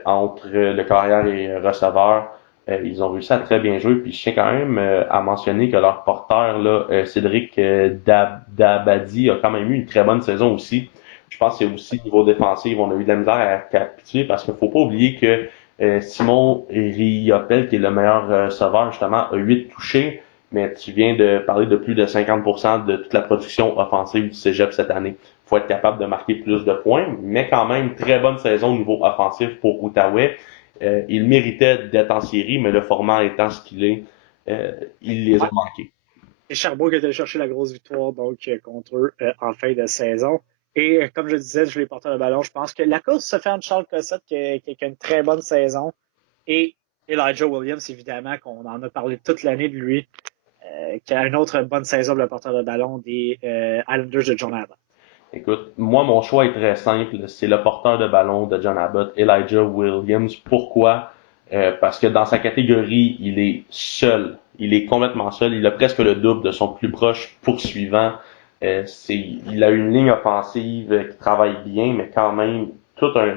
entre le carrière et receveur. Ils ont réussi à très bien jouer. Puis je tiens quand même à mentionner que leur porteur, là, Cédric Dabadi, a quand même eu une très bonne saison aussi. Je pense que c'est aussi niveau défensif, on a eu de la misère à capituler parce qu'il faut pas oublier que Simon Riopel, qui est le meilleur receveur, justement, a 8 touchés, mais tu viens de parler de plus de 50% de toute la production offensive du Cégep cette année. Il faut être capable de marquer plus de points, mais quand même, très bonne saison au niveau offensif pour Outaouais. Il méritait d'être en série, mais le format étant ce qu'il est, ils les ont Ouais. manqués. Et Sherbrooke est allé chercher la grosse victoire donc contre eux en fin de saison. Et comme je disais, je vais porter le ballon. Je pense que la course se fait entre Charles Cossette qui a une très bonne saison et Elijah Williams, évidemment, qu'on en a parlé toute l'année de lui, qui a une autre bonne saison de le porteur de ballon des Islanders de John Abbott. Écoute, moi, mon choix est très simple. C'est le porteur de ballon de John Abbott, Elijah Williams. Pourquoi? Parce que dans sa catégorie, il est seul. Il est complètement seul. Il a presque le double de son plus proche poursuivant. Il a une ligne offensive qui travaille bien, mais quand même,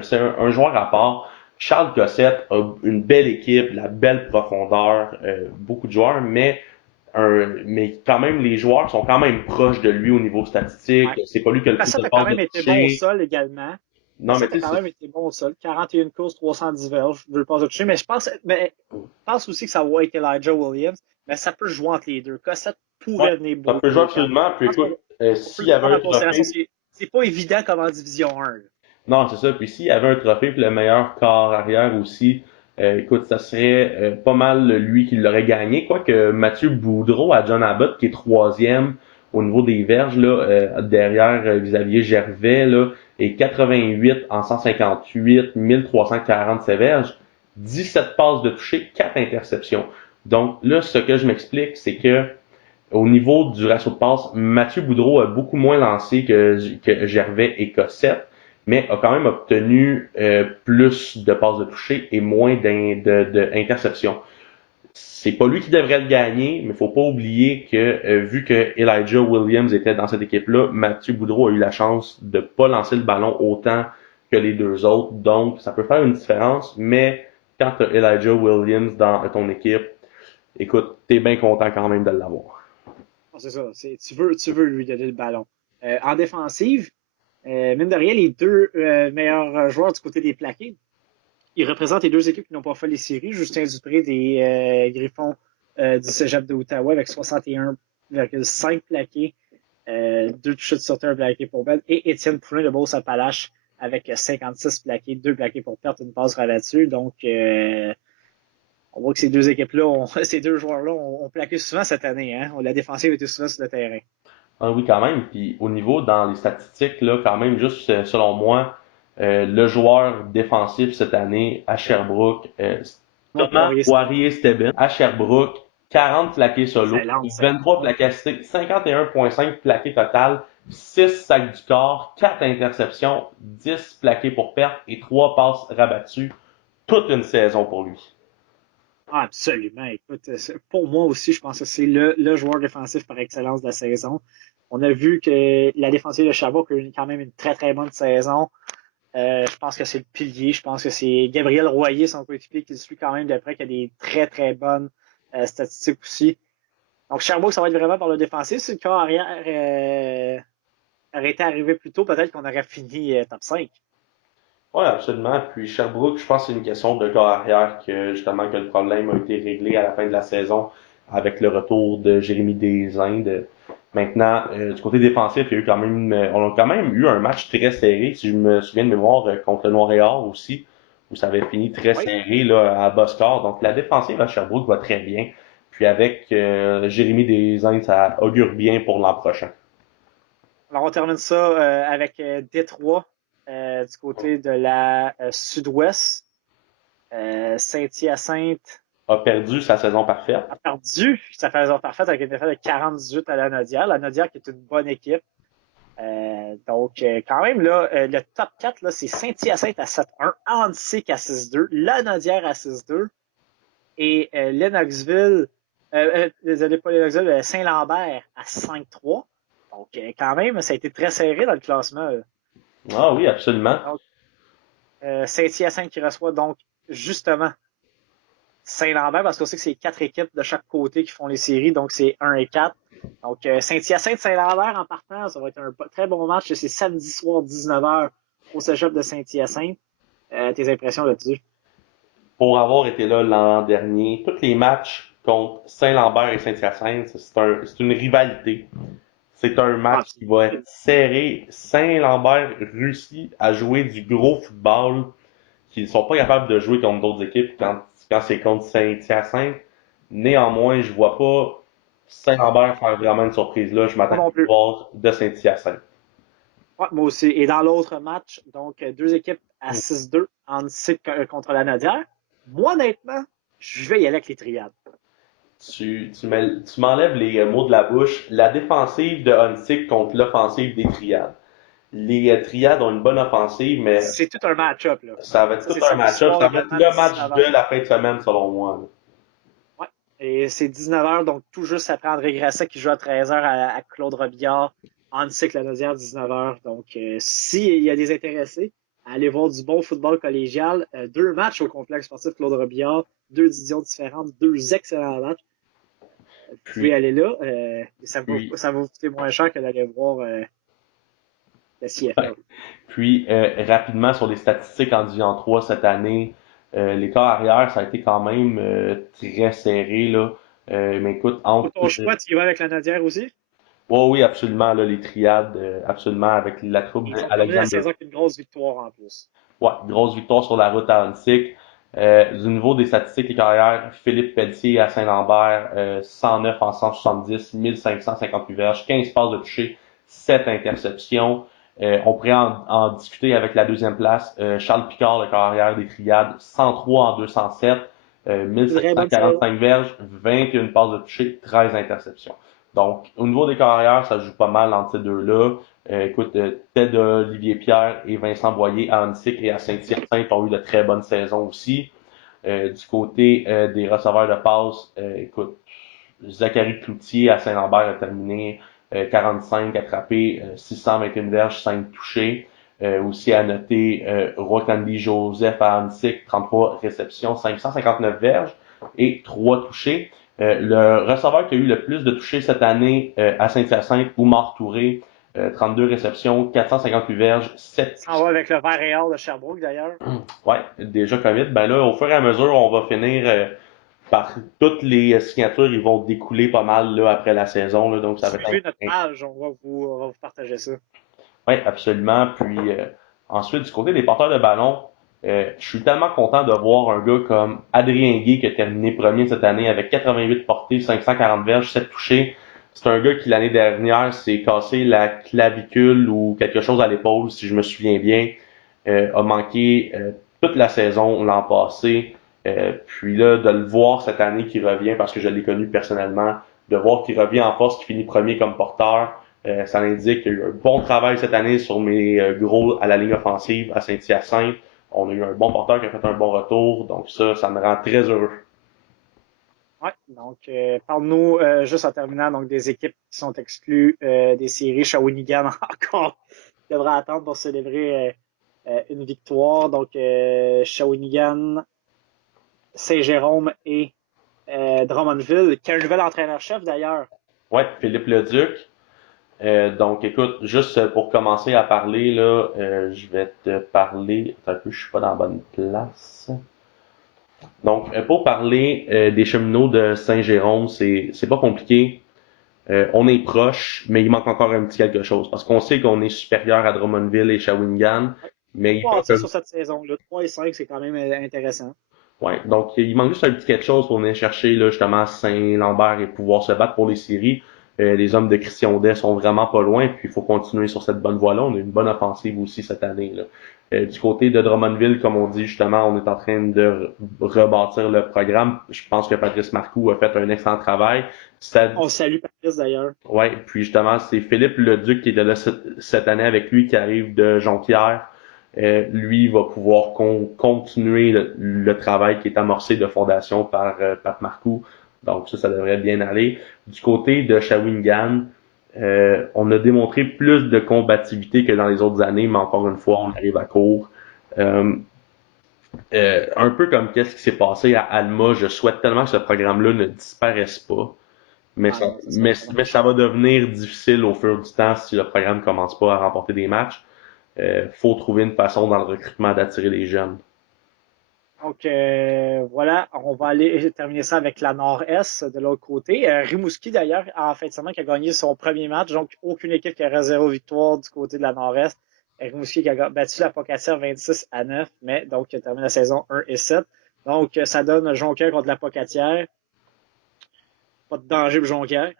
c'est un joueur à part. Charles Cossette a une belle équipe, la belle profondeur, beaucoup de joueurs, mais quand même, les joueurs sont quand même proches de lui au niveau statistique. Ouais. C'est pas lui qui a le plus Cossette de a quand passes de même été bon au toucher. sol également. Non, mais Cossette a tu quand sais, même été bon au sol. 41 courses, 310 verges, 2 passes de toucher. Mais je pense aussi que ça va être Elijah Williams. Mais ça peut jouer entre les deux. Cossette ouais, pourrait venir ça peut jouer brouiller quand même. absolument. Je Puis pense écoute, on peut s'il le y avait prendre un en considération. trophée, C'est pas évident comme en Division 1. Là. non, c'est ça. Puis s'il y avait un trophée, puis le meilleur corps arrière aussi, écoute, ça serait pas mal lui qui l'aurait gagné. Quoique Mathieu Boudreau à John Abbott, qui est troisième au niveau des verges, là, derrière Xavier Gervais, là, et 88 en 158, 1340 ses verges, 17 passes de toucher, 4 interceptions. Donc là, ce que je m'explique, c'est que au niveau du ratio de passes, Mathieu Boudreau a beaucoup moins lancé que Gervais et Cossette, mais a quand même obtenu plus de passes de toucher et moins d'interceptions. C'est pas lui qui devrait le gagner, mais faut pas oublier que vu que Elijah Williams était dans cette équipe-là, Mathieu Boudreau a eu la chance de pas lancer le ballon autant que les deux autres. Donc, ça peut faire une différence, mais quand tu as Elijah Williams dans ton équipe, écoute, t'es bien content quand même de l'avoir. C'est ça. Tu veux lui donner le ballon. En défensive, mine de rien, les deux meilleurs joueurs du côté des plaqués, ils représentent les deux équipes qui n'ont pas fait les séries. Justin Dupré des Griffons du Cégep de Ottawa avec 61,5 plaqués, deux touches de sortie, un plaqué pour belle. Et Étienne Poulin de Beauce-Appalaches avec 56 plaqués, deux plaqués pour perte, une passe là-dessus. Donc, on voit que ces deux équipes-là, ces deux joueurs-là ont plaqué souvent cette année. Hein? La défensive était souvent sur le terrain. Ah oui, quand même. Puis au niveau dans les statistiques, là, quand même, juste selon moi, le joueur défensif cette année à Sherbrooke, Mon Thomas Poirier, c'est Poirier-Steben à Sherbrooke, 40 plaqués solo, excellent. 23 plaqués assistiques, 51,5 plaqués total, 6 sacs du corps, 4 interceptions, 10 plaqués pour perte et 3 passes rabattues. Toute une saison pour lui. Ah, absolument. Écoute, pour moi aussi, je pense que c'est le joueur défensif par excellence de la saison. On a vu que la défensive de Chabot a eu quand même une très, très bonne saison. Je pense que c'est le pilier. Je pense que c'est Gabriel Royer, son coéquipier, qui le suit quand même de près, qui a des très, très bonnes statistiques aussi. Donc, Sherbrooke, ça va être vraiment par le défensif. Si le corps arrière aurait été arrivé plus tôt, peut-être qu'on aurait fini top 5. Oui, absolument. Puis Sherbrooke, je pense que c'est une question de corps arrière que justement que le problème a été réglé à la fin de la saison avec le retour de Jérémy Desindes. Maintenant, du côté défensif, il y a eu quand même, on a quand même eu un match très serré, si je me souviens de mémoire, contre le Montréal aussi, où ça avait fini très Oui. serré là, à bas score. Donc la défensive à Sherbrooke va très bien. Puis avec Jérémy Desindes, ça augure bien pour l'an prochain. Alors, on termine ça avec Détroit du côté de la sud-ouest. Saint-Hyacinthe a perdu sa saison parfaite. a perdu sa saison parfaite avec une défaite de 48 à la Nodière. La Nodière qui est une bonne équipe. Quand même, là, le top 4, là, c'est Saint-Hyacinthe à 7-1, Antic à 6-2, la Nodière à 6-2 et Lennoxville, désolé, pas Lennoxville, Saint-Lambert à 5-3. Donc, quand même, ça a été très serré dans le classement. Ah oui, absolument. Donc, Saint-Hyacinthe qui reçoit donc justement Saint-Lambert, parce qu'on sait que c'est 4 équipes de chaque côté qui font les séries, donc c'est 1 et 4. Donc, Saint-Hyacinthe-Saint-Lambert en partant, ça va être un très bon match. C'est samedi soir 19h au cégep de Saint-Hyacinthe. Tes impressions là-dessus? Pour avoir été là l'an dernier, tous les matchs contre Saint-Lambert et Saint-Hyacinthe, c'est une rivalité. C'est un match qui va être serré. Saint-Lambert réussit à jouer du gros football qu'ils ne sont pas capables de jouer contre d'autres équipes quand c'est contre Saint-Hyacinthe. Néanmoins, je vois pas Saint-Lambert faire vraiment une surprise là. Je m'attends à une victoire de Saint-Hyacinthe. Ouais, moi aussi. Et dans l'autre match, donc deux équipes à 6-2 en cycle contre la Nadière. Moi, honnêtement, je vais y aller avec les triades. Tu m'enlèves les mots de la bouche. La défensive de Huntsic contre l'offensive des triades. Les triades ont une bonne offensive, mais c'est tout un match-up. Là. Ça va être tout un match-up. Ça va être le match de la fin de semaine, selon moi. Là. Ouais. Et c'est 19h, donc tout juste après André Grasset qui joue à 13h à Claude Robillard. Huntsic, la Nodière, 19h. Donc, s'il y a des intéressés, allez voir du bon football collégial. Deux matchs au complexe sportif Claude Robillard, deux divisions différentes, deux excellents matchs. Vous pouvez aller là. Ça va vous coûter moins cher que d'aller voir la CFL. Puis, rapidement, sur les statistiques en Division 3 cette année, les corps arrière, ça a été quand même très serré. Là. Mais écoute, Pour ton choix, tu y vas avec la Nadière aussi? Oh, oui, absolument. Là, les triades, absolument, avec la troupe Ils ont terminé la saison avec une grosse victoire en plus. Ouais, grosse victoire sur la route à Huntsic. Du niveau des statistiques, les carrières, Philippe Pelletier à Saint-Lambert, 109 en 170, 1558 verges, 15 passes de toucher, 7 interceptions. On pourrait en discuter avec la deuxième place. Charles Picard, le carrière des triades, 103 en 207, 1745 verges, 21 passes de toucher, 13 interceptions. Donc, au niveau des carrières, ça joue pas mal entre ces deux-là. Écoute, Ted Olivier Pierre et Vincent Boyer à Huntsic et à Saint-Hyacinthe ont eu de très bonnes saisons aussi. Du côté des receveurs de passe, écoute, Zachary Cloutier à Saint-Lambert a terminé 45 attrapés, 621 verges, 5 touchés. Aussi à noter Roy-Candy Joseph à Huntsic, 33 réceptions, 559 verges et 3 touchés. Le receveur qui a eu le plus de touchés cette année à Saint-Hyacinthe, Oumar Touré, 32 réceptions, 458 verges, 7. Ça va avec le vert et or de Sherbrooke d'ailleurs. Ouais, déjà COVID. Ben là, au fur et à mesure, on va finir par toutes les signatures, ils vont découler pas mal là, après la saison. Là, donc ça va être notre page, on va vous partager ça. Oui, absolument. Puis ensuite, du côté des porteurs de ballon, je suis tellement content de voir un gars comme Adrien Guy qui a terminé premier cette année avec 88 portées, 540 verges, 7 touchés. C'est un gars qui l'année dernière s'est cassé la clavicule ou quelque chose à l'épaule, si je me souviens bien, a manqué toute la saison l'an passé. Puis là, de le voir cette année qui revient, parce que je l'ai connu personnellement, de voir qu'il revient en force, qu'il finit premier comme porteur, ça indique qu'il y a eu un bon travail cette année sur mes gros à la ligne offensive à Saint-Hyacinthe. On a eu un bon porteur qui a fait un bon retour, donc ça me rend très heureux. Ouais, donc parle-nous juste en terminant donc des équipes qui sont exclues des séries. Shawinigan encore devra attendre pour célébrer une victoire. Donc Shawinigan, Saint-Jérôme et Drummondville, qui a un nouvel entraîneur-chef d'ailleurs. Ouais, Philippe Leduc. Donc écoute, juste pour commencer à parler, là, je vais te parler. Attends un peu, je suis pas dans la bonne place. Donc, pour parler des cheminots de Saint-Jérôme, c'est pas compliqué. On est proche, mais il manque encore un petit quelque chose. Parce qu'on sait qu'on est supérieur à Drummondville et Shawinigan. Mais il faut sur cette saison-là. 3 et 5, c'est quand même intéressant. Ouais, donc il manque juste un petit quelque chose pour venir chercher là, justement Saint-Lambert et pouvoir se battre pour les séries. Les hommes de Christian Audet sont vraiment pas loin, puis il faut continuer sur cette bonne voie-là. On a une bonne offensive aussi cette année. Là. Du côté de Drummondville, comme on dit justement, on est en train de rebâtir le programme. Je pense que Patrice Marcoux a fait un excellent travail. On salue Patrice d'ailleurs. Ouais, puis justement, c'est Philippe Leduc qui était là cette année avec lui, qui arrive de Jonquière. Lui va pouvoir continuer le travail qui est amorcé de fondation par Pat Marcoux. Donc ça devrait bien aller. Du côté de Shawinigan, on a démontré plus de combativité que dans les autres années, mais encore une fois, on arrive à court. Euh, un peu comme qu'est-ce qui s'est passé à Alma, je souhaite tellement que ce programme-là ne disparaisse pas. Mais Ah ça, non, ça serait mais, vraiment mais ça va devenir difficile au fur du temps si le programme commence pas à remporter des matchs. Faut trouver une façon dans le recrutement d'attirer les jeunes. Donc voilà, on va aller terminer ça avec la Nord-Est de l'autre côté. Rimouski d'ailleurs, en fin de semaine, qui a gagné son premier match, donc aucune équipe qui aurait 0 victoire du côté de la Nord-Est. Rimouski qui a battu la Pocatière 26-9, mais donc qui a terminé la saison 1-7. Donc ça donne Jonquière contre la Pocatière. Pas de danger pour Jonquière.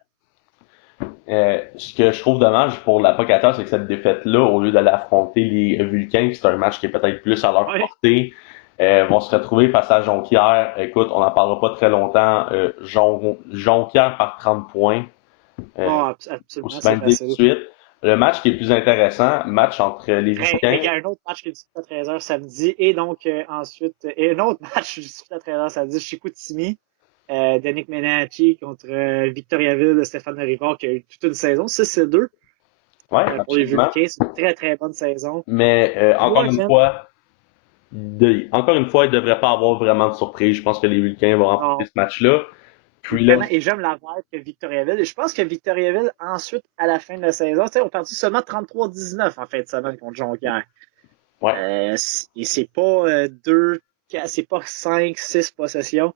Ce que je trouve dommage pour la Pocata, c'est que cette défaite-là, au lieu d'aller affronter les Vulcains, qui c'est un match qui est peut-être plus à leur Oui. portée, vont se retrouver face à Jonquière. Écoute, on n'en parlera pas très longtemps. Jonquière par 30 points. Euh, Oh, absolument, Aussi bien c'est le dire tout de facile. suite. Le match qui est plus intéressant, match entre les Il Vulcains. y a un autre match qui est disputé à 13h samedi et donc ensuite, et un autre match disputé à 13h samedi chez Chicoutimi. Danick Menacci contre Victoriaville de Stéphane Rivard qui a eu toute une saison, 6-2 Ouais, pour les absolument. Vulcains. C'est une très très bonne saison. Mais Troisième. encore une fois, il ne devrait pas avoir vraiment de surprise. Je pense que les Vulcains vont remporter Non, ce match-là. Puis là, vraiment, et j'aime la vibe que Victoriaville. Et je pense que Victoriaville, ensuite, à la fin de la saison, on perdu seulement 33-19 en fin de semaine contre Jonquière. ouais. Et c'est pas c'est pas 5, 6 possessions.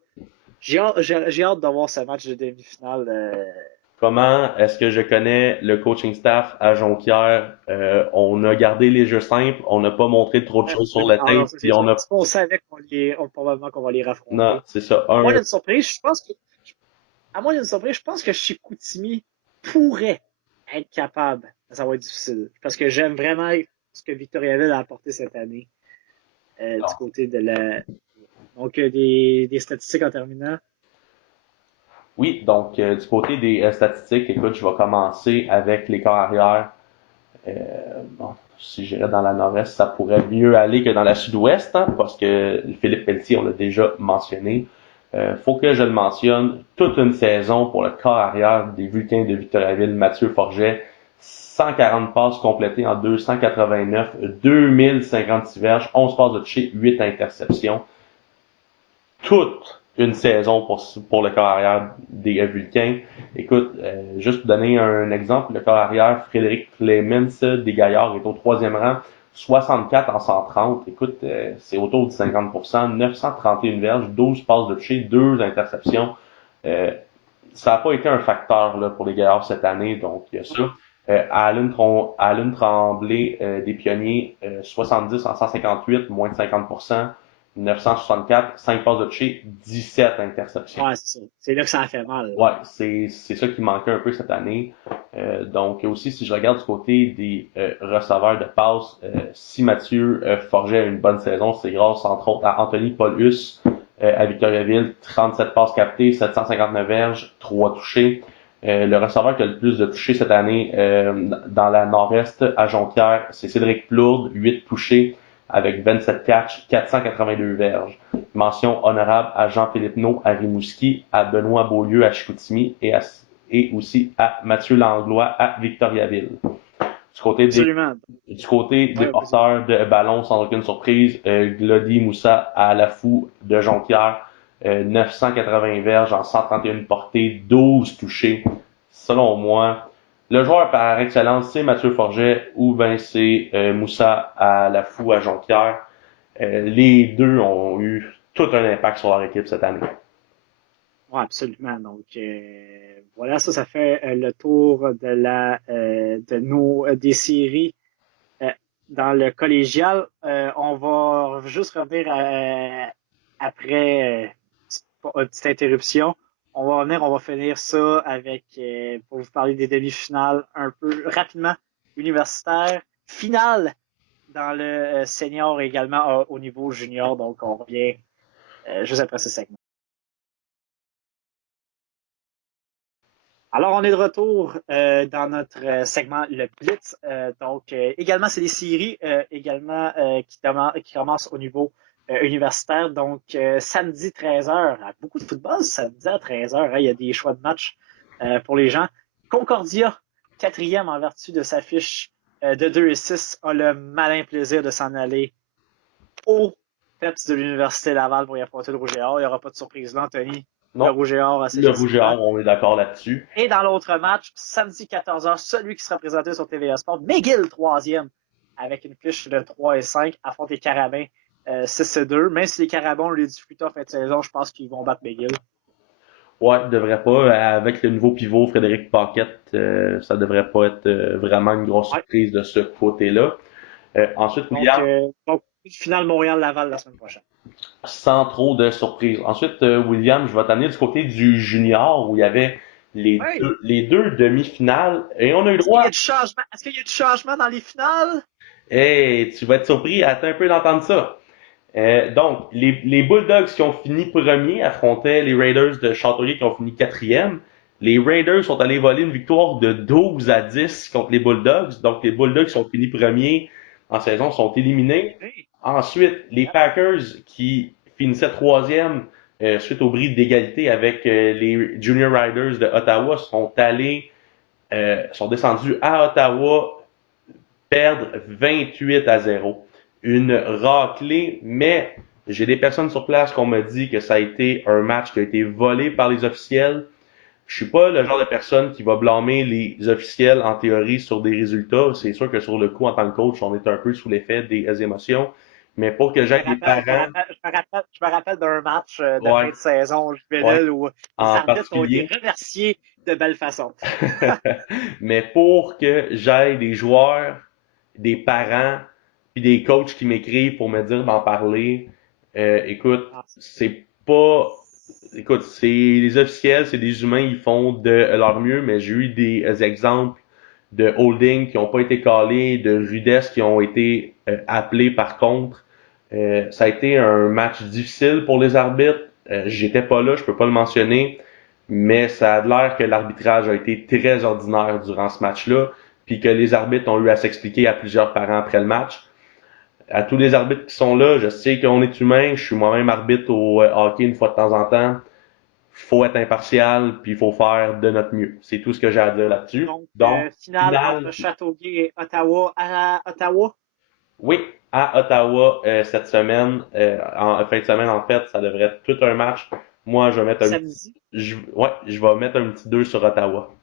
J'ai hâte de voir ce match de demi-finale. Comment est-ce que je connais le coaching staff à Jonquière? On a gardé les jeux simples, on n'a pas montré trop de choses sur le Ah non, tape, ça c'est puis sûr. on a... Parce qu'on savait probablement qu'on va les Non, raffronter. c'est ça. À moins d'une surprise, je pense que, à moins d'une surprise, je pense que Chicoutimi pourrait être capable. Ça va être difficile. Parce que j'aime vraiment ce que Victoriaville a apporté cette année, du côté de la, donc, des statistiques en terminant. Oui, donc du côté des statistiques, écoute, je vais commencer avec les corps arrière. Euh, bon, si j'irais dans la nord-est, ça pourrait mieux aller que dans la sud-ouest, hein, parce que Philippe Pelletier, on l'a déjà mentionné. Faut que je le mentionne, toute une saison pour le corps arrière des Vulcains de Victoriaville, Mathieu Forget, 140 passes complétées en 289, 2056 verges, 11 passes de toucher, 8 interceptions. Toute une saison pour le corps arrière des Vulcains. Écoute, juste pour donner un exemple, le corps arrière Frédéric Clemens des Gaillards est au troisième rang, 64 en 130. Écoute, c'est autour du 50%, 931 verges, 12 passes de toucher, 2 interceptions. Euh, Ça n'a pas été un facteur là, pour les Gaillards cette année, donc il y a ça. Alan Tremblay des Pionniers, 70 en 158, moins de 50%, 964, 5 passes de toucher, 17 interceptions. Ouais, c'est ça. C'est là que ça a fait mal. Ouais, c'est ça qui manquait un peu cette année. Donc aussi, si je regarde du côté des receveurs de passes, si Mathieu Forget a une bonne saison, c'est grâce entre autres à Anthony Paulus à Victoriaville, 37 passes captées, 759 verges, 3 touchés. Le receveur qui a le plus de touchés cette année dans la nord-est à Jonquière, c'est Cédric Plourde, 8 touchés avec 27 catchs, 482 verges. Mention honorable à Jean-Philippe Nault à Rimouski, à Benoît Beaulieu à Chicoutimi et aussi à Mathieu Langlois à Victoriaville. Du côté des, Absolument. du côté des Ouais, porteurs de ballon, sans aucune surprise, Glody Moussa à Lafou de Jonquière, 980 verges en 131 portées, 12 touchés. Selon moi, le joueur par excellence, c'est Mathieu Forget ou ben c'est Moussa à Lafou à Jonquière. Les deux ont eu tout un impact sur leur équipe cette année. ouais, absolument. Donc voilà, ça fait le tour de nos des séries euh, dans le collégial. On va juste revenir après une petite interruption. On va finir ça avec pour vous parler des demi-finales un peu rapidement. Universitaire, finale dans le senior et également au niveau junior. Donc, on revient juste après ce segment. Alors, on est de retour dans notre segment Le Blitz. Donc, également, c'est des séries également qui commencent au niveau universitaire. Donc, samedi 13h, beaucoup de football, samedi à 13h, hein, il y a des choix de match pour les gens. Concordia, quatrième en vertu de sa fiche de 2-6, a le malin plaisir de s'en aller au PEPS de l'Université Laval pour y affronter le Rouge et Or. Il n'y aura pas de surprise là, Anthony. Le Non, Rouge et Or, assez le rouge et facilement. or, on est d'accord là-dessus. Et dans l'autre match, samedi 14h, celui qui sera présenté sur TVA Sport, McGill, troisième, avec une fiche de 3 et 5, affronte les Carabins 6 et 2. Même si les Carabins ont les difficultés en fin de saison, je pense qu'ils vont battre McGill. Ouais, devrait pas. Avec le nouveau pivot Frédéric Paquette, ça devrait pas être vraiment une grosse Ouais. surprise de ce côté-là. Ensuite, Donc, William, finale Montréal-Laval la semaine prochaine. sans trop de surprises. Ensuite, William, je vais t'amener du côté du junior où il y avait Oui. les deux demi-finales et on a eu Est-ce qu'il y droit. a du changement? Est-ce qu'il y a du changement dans les finales? Hey, tu vas être surpris, attends un peu d'entendre ça. Donc, les Bulldogs qui ont fini premier affrontaient les Raiders de Châteauguay qui ont fini quatrième. Les Raiders sont allés voler une victoire de 12-10 contre les Bulldogs. Donc, les Bulldogs qui ont fini premiers en saison sont éliminés. Oui. Ensuite, les Packers qui finissaient troisième suite au bris d'égalité avec les Junior Riders de Ottawa sont descendus à Ottawa perdre 28-0. Une raclée, mais j'ai des personnes sur place qui m'ont dit que ça a été un match qui a été volé par les officiels. Je suis pas le genre de personne qui va blâmer les officiels en théorie sur des résultats. C'est sûr que sur le coup, en tant que coach, on est un peu sous l'effet des émotions. Mais pour que j'aille des parents, Je me rappelle d'un match de ouais, fin de saison ouais, juvénile où les en arbitres ont été particulier. remerciés de belle façon. Mais pour que j'aille des joueurs, des parents, puis des coachs qui m'écrivent pour me dire d'en parler, écoute, Ah, c'est pas... Écoute, c'est les officiels, c'est des humains, ils font de leur mieux, mais j'ai eu des exemples de holding qui n'ont pas été calés, de rudesse qui ont été appelés par contre. Ça a été un match difficile pour les arbitres. J'étais pas là, je peux pas le mentionner, mais ça a l'air que l'arbitrage a été très ordinaire durant ce match-là, puis que les arbitres ont eu à s'expliquer à plusieurs parents après le match. À tous les arbitres qui sont là, je sais qu'on est humain, je suis moi-même arbitre au hockey une fois de temps en temps. Faut être impartial, puis il faut faire de notre mieux. C'est tout ce que j'ai à dire là-dessus. donc, Donc, finale entre finale, Châteauguay et Ottawa à Ottawa. oui, à Ottawa cette semaine, en fin de semaine en fait, ça devrait être tout un match. Moi, je vais mettre Samedi. ouais, je vais mettre un petit 2 sur Ottawa.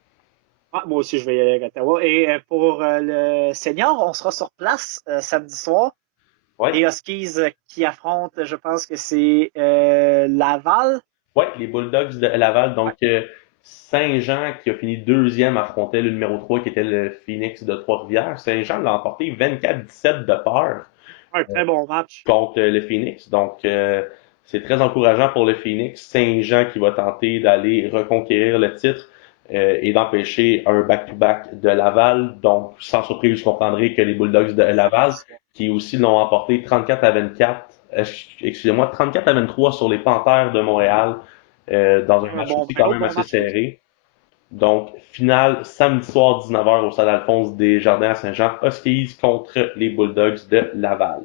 Ah, moi aussi, je vais y aller avec Ottawa. Et pour le senior, on sera sur place samedi soir. Ouais, Les Huskies qui affrontent, je pense que c'est Laval. ouais, les Bulldogs de Laval. Ouais, Donc, Saint-Jean qui a fini deuxième affrontait le numéro 3 qui était le Phoenix de Trois-Rivières. Saint-Jean l'a emporté 24-17 de peur un très bon match. contre le Phoenix. Donc, c'est très encourageant pour le Phoenix. Saint-Jean qui va tenter d'aller reconquérir le titre et d'empêcher un back-to-back de Laval. Donc, sans surprise, vous comprendrez que les Bulldogs de Laval, qui aussi l'ont emporté 34-24, excusez-moi, 34-23 sur les Panthères de Montréal, dans un match aussi Un quand autre même bon assez match. serré. Donc, finale samedi soir 19h au stade Alphonse Desjardins à Saint-Jean, Huskies contre les Bulldogs de Laval.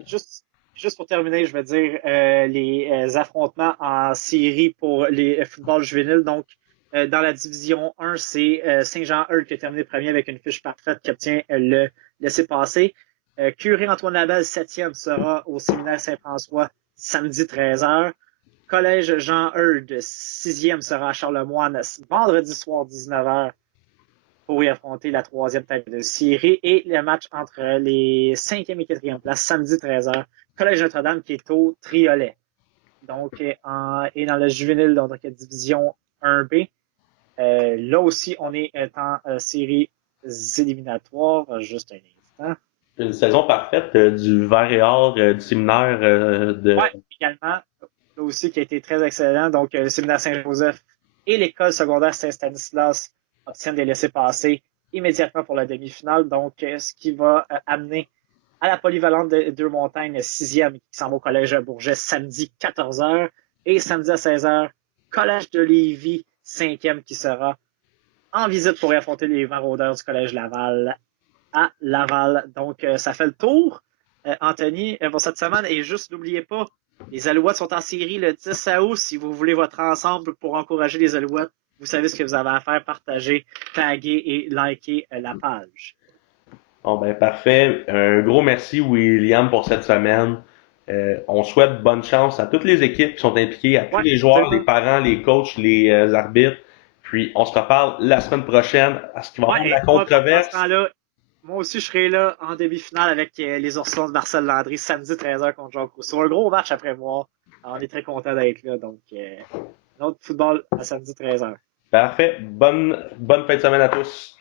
Juste pour terminer, je vais dire les affrontements en série pour les footballs juvéniles. Donc, dans la division 1, c'est Saint-Jean-Eudes qui a terminé premier avec une fiche parfaite qui obtient le laissez-passer. Curie-Antoine Labelle, 7e, sera au séminaire Saint-François samedi 13h. Collège Jean-Eudes, 6e, sera à Charlemagne vendredi soir 19h pour y affronter la troisième tête de série et le match entre les 5e et 4e places samedi 13h. Collège Notre-Dame qui est au Triolet. Donc, et dans le juvénile, donc division 1B. Là aussi, on est en séries éliminatoires. Juste un instant. Une saison parfaite du vert et or du séminaire de... Ouais, également. Là aussi, qui a été très excellent. Donc, le séminaire Saint-Joseph et l'école secondaire Saint-Stanislas obtiennent des laissés-passer immédiatement pour la demi-finale. Donc, ce qui va amener à la polyvalente de Deux-Montagnes, 6e, qui s'en va au collège Bourget samedi 14h. Et samedi à 16h, collège de Lévis, 5e, qui sera en visite pour affronter les maraudeurs du collège Laval à Laval. Donc, ça fait le tour, Anthony, pour cette semaine. Et juste, n'oubliez pas, les Alouettes sont en série le 10 août. Si vous voulez votre ensemble pour encourager les Alouettes, vous savez ce que vous avez à faire, partager, taguer et liker la page. Bon, ben, parfait. Un gros merci, William, pour cette semaine. On souhaite bonne chance à toutes les équipes qui sont impliquées, à tous Ouais, les joueurs, les absolument. parents, les coachs, les arbitres. Puis, on se reparle la semaine prochaine. Est-ce qu'il va y avoir de Ouais, et la moi, pendant ce controverse? temps-là, moi aussi, je serai là en demi-finale avec les Oursons de Marcel Landry, samedi 13h contre Jacques Rousseau. Un gros match après moi. Alors, on est très content d'être là. Donc, un autre football à samedi 13h. Parfait. Bonne fin de semaine à tous.